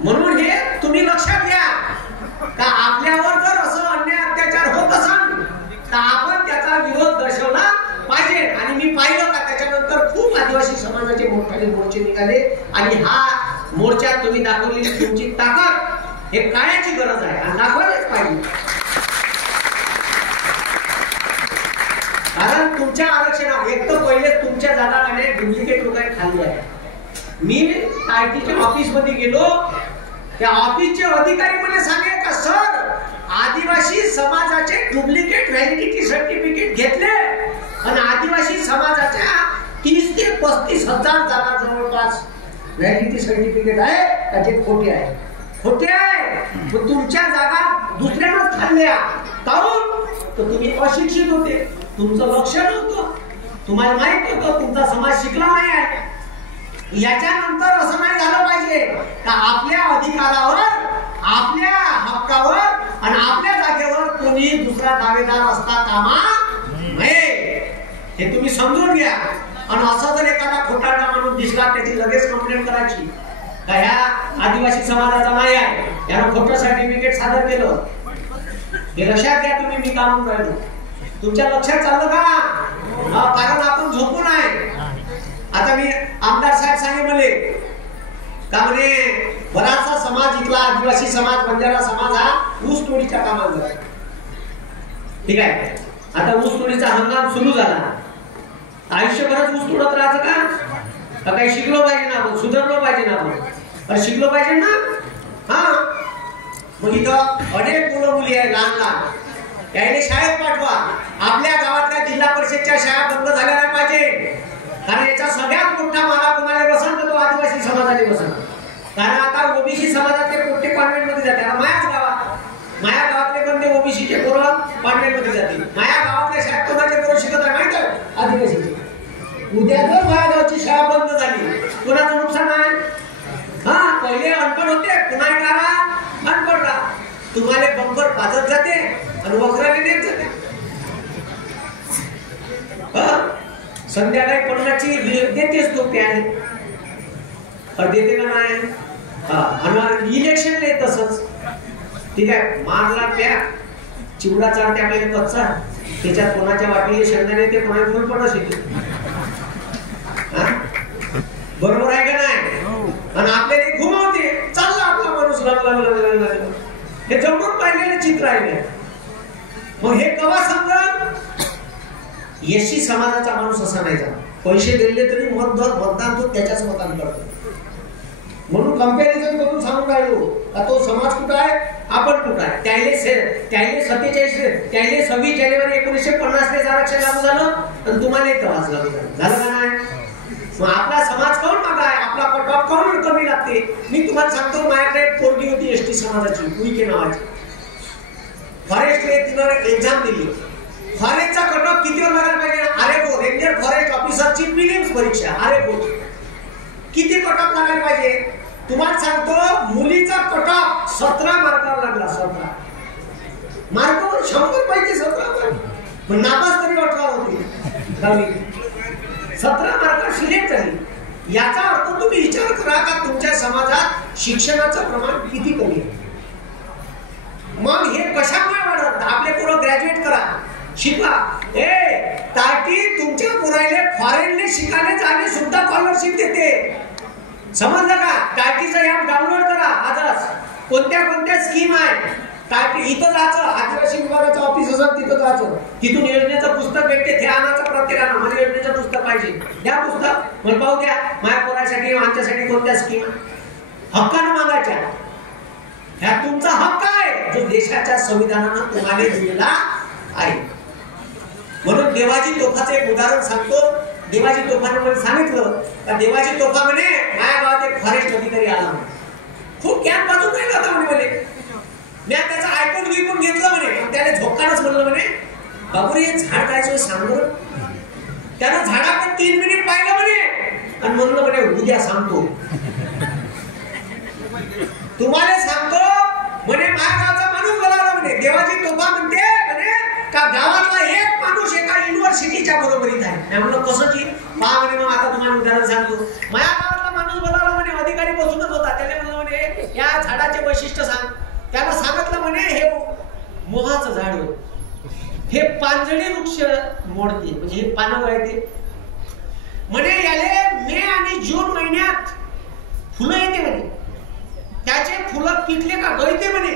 म्हणून हे तुम्ही लक्षात घ्या का आपल्यावर जर असं अन्याय अत्याचार होत असेल तर आपण त्याचा विरोध दर्शवला पाहिजे. आणि मी पाहिलं का त्याच्यानंतर खूप आदिवासी समाजाचे मोठे मोर्चे निघाले. आणि हा मोर्चा तुम्ही दाखवलेली तुमची ताकद हे काळाची गरज आहे आणि दाखवायलाच पाहिजे. कारण तुमच्या आरक्षणावर एक तर पहिले तुमच्या जागाने डुप्लिकेट लोकांनी खाल्ली आहे. मी आयटीच्या ऑफिस मध्ये गेलो, त्या ऑफिसचे अधिकारी मला सांगे का सर आदिवासी समाजाचे डुप्लिकेट व्हॅलिडिटी सर्टिफिकेट घेतले आणि आदिवासी समाजाच्या 30 ते 35 हजार जागा जवळपास व्हॅलिडिटी सर्टिफिकेट आहे त्याचे खोटे आहे. खोटे आहे. तुमच्या जागा दुसऱ्यानंच खाल्ल्या काऊन? तर तुम्ही अशिक्षित होते, तुमचं लक्ष नव्हतं, तुम्हाला माहित नव्हतं, तुमचा समाज शिकला नाही आहे. याच्यानंतर असं नाही झालं पाहिजे का आपल्या अधिकारावर, आपल्या हक्कावर आणि आपल्या जागेवर कोणी दुसरा दावेदार असता कामा नये. हे तुम्ही समजून घ्या. आणि असं जर एखादा खोटारडा माणूस दिसला त्याची लगेच कंप्लेंट करायची का ह्या आदिवासी समाजाचा नाही आहे, यानं खोटं सर्टिफिकेट सादर केलं. हे लक्षात घ्या तुम्ही. मी काढून राहिलो, तुमच्या लक्षात चाललं का? कारण आपण झोपून आहे. आता मी आमदार साहेब सांगे मले का म्हणे बराचसा समाज इथला आदिवासी समाज बंजारा समाज हा ऊस तोडीच्या कामात जातो. ठीक आहे. आता ऊस तोडीचा हंगाम सुरू झाला. आयुष्यभरात ऊस तोडत राहायचं का? काही शिकलो पाहिजे ना आपण, सुधारलो पाहिजे ना आपण, शिकलो पाहिजे ना. हा मग इथं अनेक मुलं मुली आहे लहान लहान, त्याने शाळेत पाठवा. आपल्या गावातल्या जिल्हा परिषदच्या शाळा बंद झाल्या नाही पाहिजे. कारण याचा सगळ्यात मोठा मारा कोणाला बसंत तो आदिवासी समाजाने बसंत. कारण आता ओबीसी समाजातले प्रत्येक कॉन्व्हेंट मध्ये जाते. माया गावातले पण ते ओबीसीचे पोरं पांढऱ्यांमध्ये जाते. माया गावातल्या शाळेत कोणाचे पोरं शिकत आहे माहिती आहे? आदिवासीचे. उद्या जर माया गावची शाळा बंद झाली कोणाचं नुकसान आहे? हा, पहिले अनपढ होते, पुन्हा करा अनपढ राहा. तुम्हाला बंपर पाजत जाते आणि वखराने नेत जाते. संध्याकाळी पन्नाची देतेच तो प्याले देते का नाही? आणि इलेक्शन नाही तसंच. ठीक आहे, मारला प्या चिवडा चालते आपल्याला कच्चा, त्याच्यात कोणाच्या वाटीले शेंगदाणे ते कोणाला फुल पडत शिकले. बरोबर आहे का नाही? आणि आपल्या ते घुमवते चालला आपला माणूस लागला. हे जमून पाहिलेलं चित्र आहे. मग हे कवा समजा एसटी समाजाचा माणूस असा नाही झाला. पैसे दिले तरी मतदान तो त्याच्याच मतान करतो. म्हणून कंपॅरिझन करून सांगून राहिलो का तो समाज कुठं आहे, आपण कुठं आहे. त्याले 26 जानेवारी 1950 आरक्षण लागू झालं आणि तुम्हाला एक आवाज लागू झालं का नाही? मग आपला समाज कोण मागा आहे, आपला कटऑफ कोण कमी लागते. मी तुम्हाला सांगतो, माझ्याकडे पोरगी होती एसटी समाजाची, उईके नावाची. फॉरेस्टने तिला एक्झाम दिली. फॉरेस्टचा कटऑफ कितीवर लागायला पाहिजे? आरेको रेंजर फॉरेस्ट ऑफिसरची प्रिलिम्स परीक्षा आरेको किती कटऑफ लागायला पाहिजे? तुम्हाला सांगतो, मुलीचा कटऑफ 17 मार्कावर लागला. 17 मार्कावर 100 पाहिजे. 17 मार्क नापास तरी 18 होती. 17 मार्क सिलेक्ट झाली. याचा अर्थ तुम्ही विचार करा का तुमच्या समाजात शिक्षणाचं प्रमाण किती कमी आहे. मग हे कशामुळे वाढत? आपले पोरं ग्रॅज्युएट करा, शिका. ताटी तुमच्या पोराले फॉरेनने शिकायला जाणे सुद्धा स्कॉलरशिप देते. समजलं का? टाकीचा ऍप डाउनलोड करा आजच. कोणत्या स्कीम आहे. टाकी इथं जायचं, आदिवासी विभागाचं ऑफिस असेल तिथं जायचं, तिथून योजनेचं पुस्तक भेटते. ते आणायचं प्रत्येकानं. मला योजनेचं पुस्तक पाहिजे, द्या पुस्तक, मला पाहू द्या. माझ्या पोरासाठी आमच्यासाठी कोणत्या स्कीम आहे. हक्कानं मागायच्या. ह्या तुमचा हक्क आहे जो देशाच्या संविधानानं तुम्हाला दिलेला आहे. म्हणून देवाजी तोफाचं एक उदाहरण सांगतो. देवाजी तोफाने मला सांगितलं का देवाजी तोफा म्हणे माझ्या गावात एक फॉरेस्ट अधिकारी आला म्हणे. खूप ज्ञान बाजून नाही जाता म्हणे. मी त्याचं ऐकून घेतलं म्हणे. त्याने झोकानच म्हणलं म्हणे, बाबू हे झाड काय सांग. त्यानं झाडाकडे 3 मिनिट पाहिलं म्हणे आणि म्हणलं म्हणे उद्या सांगतो. तुम्हाला सांगतो म्हणे माझ्या गावचा माणूस बोलावला म्हणे. देवाजी तोफा म्हणते म्हणे का गावातला एक माणूस एका युनिव्हर्सिटीच्या बरोबरीत आहे. मी म्हणलं कसं की? पहा म्हणे, मग आता तुम्हाला उदाहरण सांगतो. माझ्या गावातला माणूस बोलावला म्हणे, अधिकारी बसूनच होता. त्याने म्हणलं म्हणे या झाडाचे वैशिष्ट्य सांग. त्यानं सांगितलं म्हणे हे मोहाचं झाड होय, हे पांजणी वृक्ष मोडते, म्हणजे हे पानं गळते म्हणे. याले मे आणि जून महिन्यात फुलं येते म्हणे. त्याचे फुलं पिकले का गळते म्हणे.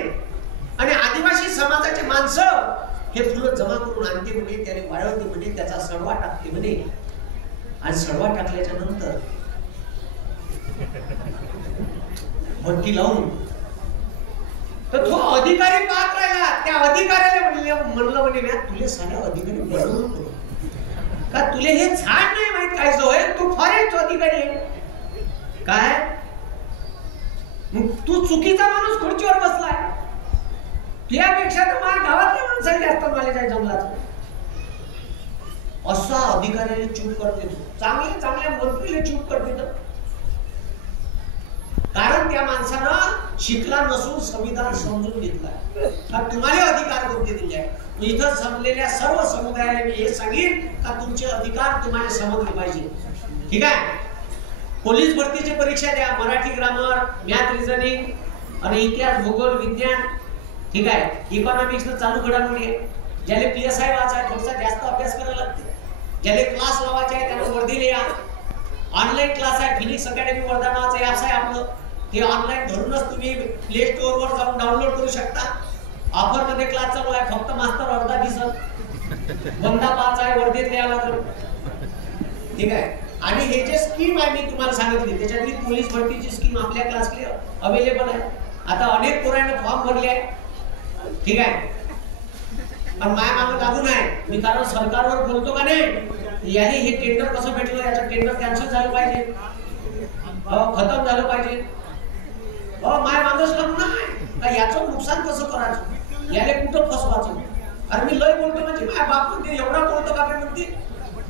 आणि आदिवासी समाजाचे माणसं हे फुलं जमा करून आणते म्हणे, त्याने वाळवते म्हणे, त्याचा सडवा टाकते म्हणे. आणि सडवा टाकल्याच्या नंतर भट्टी लावून तर तो अधिकारी पाहत राहिला. त्या अधिकाऱ्याला म्हणलं म्हणे ना, तुले साऱ्या अधिकारी बनवू नको का? तुले हे झाड नाही माहित काय होय? तू फॉरेस्ट अधिकारी आहे काय? तू चुकीचा माणूस खुर्चीवर बसलाय. त्यापेक्षा तर माझ्या गावातल्या माणसाने जास्त मला काय जमलाच. असा अधिकाऱ्याने चूक करते. चांगल्या मंत्रीला चूक करते. कारण त्या माणसानं शिकला नसून संविधान समजून घेतलाय का तुम्हाला अधिकार कोणते दिले आहे. इथं जमलेल्या सर्व समुदायाला मी हे सांगेन का तुमचे अधिकार तुम्हाला समजले पाहिजे. ठीक आहे. पोलीस भरतीची परीक्षा द्या. मराठी ग्रामर, मॅथ, रिझनिंग आणि इतिहास, भूगोल, विज्ञान. ठीक आहे. इकॉनॉमिक्स चालू घडामोडी आहे. ज्याला PSI वाचा आहे थोडासा जास्त अभ्यास करायला लागते. ज्याला क्लास लावायचे आहे त्यांना वर्धीला या. ऑनलाईन क्लास आहे. फिनिक्स अकॅडमी वर्धा नावाचं ॲप आहे आपलं. हे ऑनलाईन धरूनच तुम्ही प्ले स्टोअर वर जाऊन डाउनलोड करू शकता. ऑफर मध्ये क्लास चालू आहे. फक्त मास्तर अर्धा दिसत बंदा 5 आहे वर्धेत यायला तर. ठीक आहे. आणि हे जे स्कीम आहे मी तुम्हाला सांगितली त्याच्यातली पोलीस भरतीची स्कीम आपल्या क्लासला अवेलेबल आहे. आता अनेक पोरांनी फॉर्म भरले आहे. ठीक आहे. पण माझ्या मागं लागून आहे मी, कारण सरकारवर बोलतो का नाही. याने हे टेंडर कसं भेटलं, याचं टेंडर कॅन्सल झालं पाहिजे, खतम झालं पाहिजे. माय माणूस नाही का याचं नुकसान कसं करायचं, याला कुठं फसवायचं. अरे मी लय बोलतो म्हणजे माझ्या बाप म्हणते एवढा बोलतो का म्हणते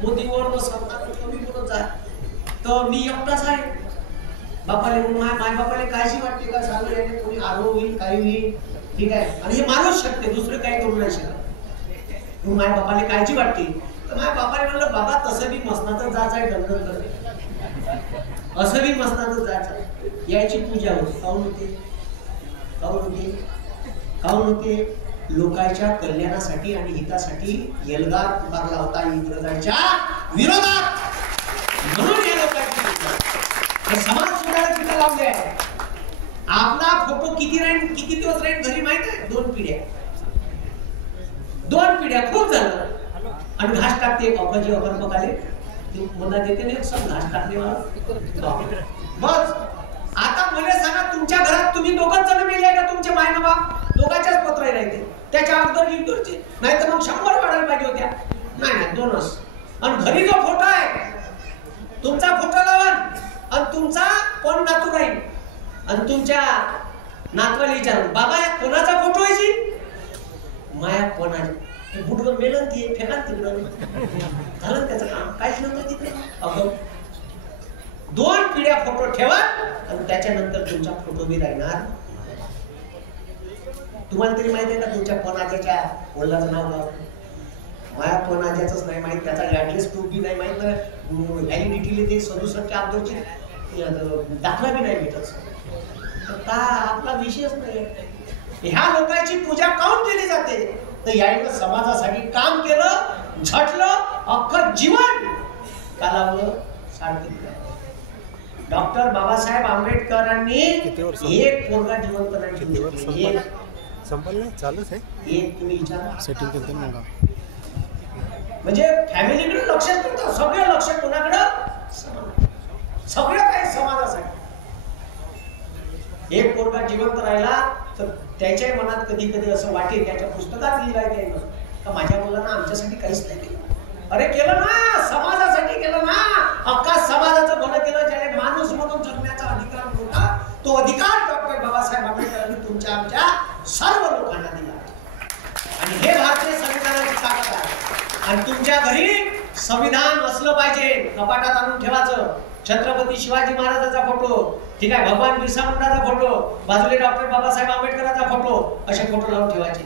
मोदीवर सरकार कमी बोलत आहे तर मी एकटाच आहे. बापाले माय बापाले काळजी वाटते का सांगू याने कोणी आरो होईल काही होईल ठीक आहे. आणि हे माणूस शकते दुसरं काही करू नाही शकत. माय बापाले काळजी वाटते तर माझ्या बापाने म्हणलं बाबा तसं बी मसनातच जायचं आहे दंडन करते असं बी मसनातच जायचं. यायची पूजा होती काऊन होते काऊन होते लोकांच्या कल्याणासाठी आणि हितासाठी एल्गार पुकारला होता इंग्रजांच्या विरोधात. म्हणून या लोकांची समाज सुधारक तिथं लावले आहे. आपला फोटो किती दिवस राहील घरी माहित आहे, 2 पिढ्या खूप झालं. आणि घास टाकते बाबाजी अकर्मक आले मनात येते ना सब घास टाकले बस. आता मला सांगा तुमच्या घरात तुम्ही दोघंच जण मेले का तुमचे माय बाबा दोघांच्याच पत्र राहते त्याच्या अगोदर लिहितोचे नाही तर मग 100 वाढायला पाहिजे होत्या. नाही 2च. आणि घरी जो फोटो आहे तुमचा फोटो लावून आणि तुमचा कोण नातू राहील आणि तुमच्या नातवाला विचारून बाबा कोणाचा फोटो आहे माया कोणाचा बुटवर मेलन ती फेकाल तिकडं झालं त्याचं काम काहीच नव्हतं तिकडे. अगं 2 पिढ्या फोटो ठेवा आणि त्याच्यानंतर तुमचा फोटो बी राहणार. तुम्हाला तरी माहिती आहे का तुमच्या कोणाच्या वडिलाचं नाव गाव माया कोणाच्याच नाही माहित त्याचा ऍड्रेस प्रूफ बी नाही माहित व्हॅलिडिटीला ते 67 अगोदरची दाखला बी नाही भेटत. का आपला विषयच नाही. ह्या लोकांची पूजा काऊन केली जाते तर याने समाजासाठी काम केलं झटलं अख्खं जीवन कालावलं सार्थक. डॉक्टर बाबासाहेब आंबेडकरांनी एक पोरगा जिवंत नाही संपलं चालूच आहे. एक तुम्ही विचारा सेटिंग केलं ना म्हणजे फॅमिलीकडे लक्ष नव्हतं सगळं लक्ष कोणाकडं सगळं काही समाजासाठी. एक पोरगा जिवंत राहिला तर त्याच्या मनात कधी कधी असं वाटेल त्याच्या पुस्तकात लिहिलंय त्यानं का माझ्या मुलांना आमच्यासाठी काहीच नाही केलं. अरे केलं ना समाजासाठी केलं ना अख्खा समाजाचं भलं केलं. ज्याने माणूस म्हणून जगण्याचा अधिकार होता तो अधिकार डॉक्टर बाबासाहेब आंबेडकरांनी तुमच्या आमच्या सर्व लोकांना दिला. आणि हे भारतीय संविधानाची ताकद आहे. आणि तुमच्या घरी संविधान असलं पाहिजे कपाटात आणून ठेवायचं. छत्रपती शिवाजी महाराजांचा फोटो ठीक आहे भगवान बिरसा मुंडाचा फोटो बाजूला डॉक्टर बाबासाहेब आंबेडकरांचा फोटो असे फोटो लावून ठेवायचे.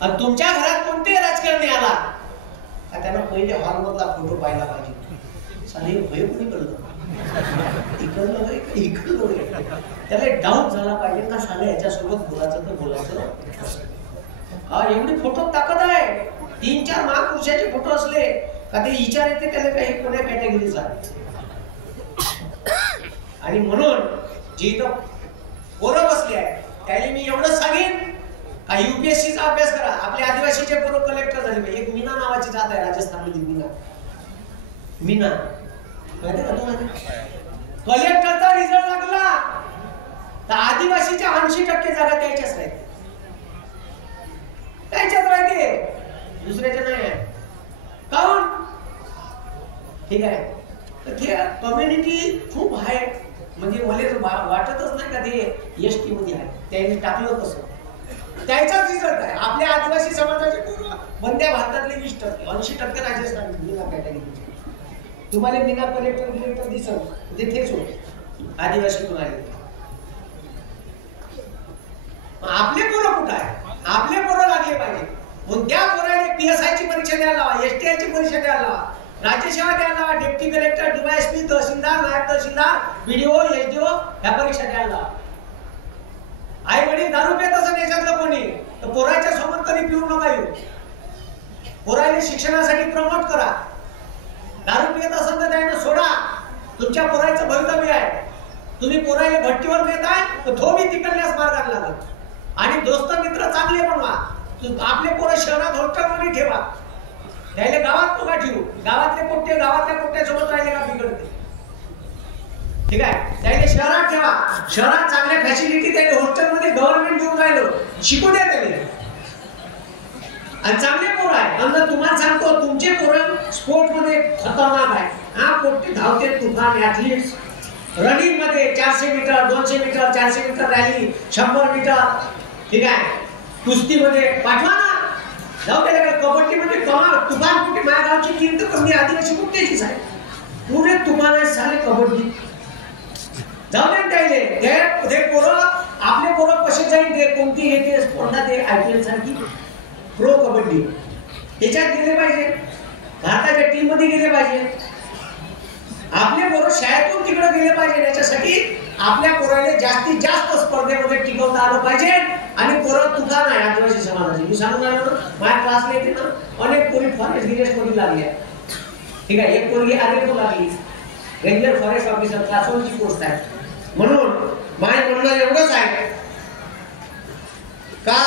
आणि तुमच्या घरात कोणतेही राजकारणी आला त्यांना पहिले हॉलमधला फोटो पाहिला पाहिजे. साले भय कोणी कळलं इकडलं त्याला डाऊट झाला पाहिजे का साले याच्यासोबत बोलायचं तर बोलायचं. हा एवढी फोटो ताकद आहे. 3-4 महापुरुषाचे फोटो असले का ते विचार येते त्याला काही कोण्या कॅटेगरीचा. आणि म्हणून जे इथं पोरं बसले आहे त्याला मी एवढं सांगेन का UPSCचा अभ्यास करा. आपले आदिवासीचे पोरं कलेक्टर झाले. एक मीना नावाची जात आहे राजस्थानमध्ये मीना माहिती का तुम्हाला. कलेक्टरचा रिझल्ट लागला तर आदिवासीच्या 80% जागा त्याच्याच राहते दुसऱ्याच्या नाही आहे. काऊन ठीक आहे तर ते कम्युनिटी खूप आहे म्हणजे मला वाटतच नाही का ते ST मध्ये आहे त्यांनी टाकलं तसं त्याचाच रिझल्ट आहे. आपल्या आदिवासी समाजाचे पूर्ण बंद्या भारतातले 20% 80% राजस्थान मीना कॅटेगरीचे. तुम्हाला मीना कलेक्टर दिसत तेच होत आदिवासीतून आले. आपले पोरं कुठं आहे. आपले पोरं लागले पाहिजे म्हणून त्या पोराने PSI ची परीक्षा द्यायला लावा STI ची परीक्षा द्यायला लावा राज्यसेवा द्यायला लावा डेप्टी कलेक्टर DYSP तहसीलदार नायब तहसीलदार BDO SDO ह्या परीक्षा द्यायला लावा. आई वडील दारू पित असं देशातलं कोणी तर पोराच्या समोर कधी पिऊ नका येऊ. पोराला शिक्षणासाठी प्रमोट करा. दारू पित असेल तर त्याने सोडा. तुमच्या पोराचं भवितव्य आहे. तुम्ही पोराला भट्टीवर देताय तर तो बी तिकडल्याच मार्गाला लागत. आणि दोस्त मित्र चांगले बनवा. आपले पोरं शहरात हॉस्टेलमध्ये ठेवा. त्याला गावात नका ठेवू. गावातल्या पोट्यासोबत राहिले का बिघडते ठीक आहे. त्याला शहरात ठेवा. शहरात चांगल्या फॅसिलिटी त्याला हॉस्टेलमध्ये गव्हर्नमेंट देऊन राहिलो शिकू द्या त्याला. आणि चांगले पोरं आहे. आणि तुम्हाला सांगतो तुमचे पोरं स्पोर्ट मध्ये खतरनाक आहे. हा पोट्टे धावते तुफान ऍथलीट्स रनिंग मध्ये 400 metre 200 metre 400 metre rally 100 metre ठीक आहे कुस्तीमध्ये पाठवा ना जाऊ दे कबड्डीमध्ये कमाल तुफान कुठे माझ्या गावची टीम तर कमी आदिवासी कुठेचीच आहे पुरे तुफान आहे साले कबड्डी जाऊ दे त्याले ते पोरं आपले पोरं कसे जाईल ते कोणती येते स्पर्धा ते IPL सारखी प्रो कबड्डी त्याच्यात गेले पाहिजे भारताच्या टीम मध्ये गेले पाहिजे आपले पोरं शाळेतून तिकडे गेले पाहिजे याच्यासाठी आपल्या पोराला जास्तीत जास्त स्पर्धेमध्ये टिकवता आलं पाहिजे आणि पोरं तुफान आहे आदिवासी समाजाची मी सांगून आलो ना माझ्या क्लासला येते ना अनेक पोरी फॉरेस्ट गिरेस्ट मध्ये लागली आहे ठीक आहे एक पोरगी आलेखो लागली रेंजर फॉरेस्ट ऑफिसर क्लास 1 ची पोस्ट आहे म्हणून माझं म्हणणं एवढंच आहे का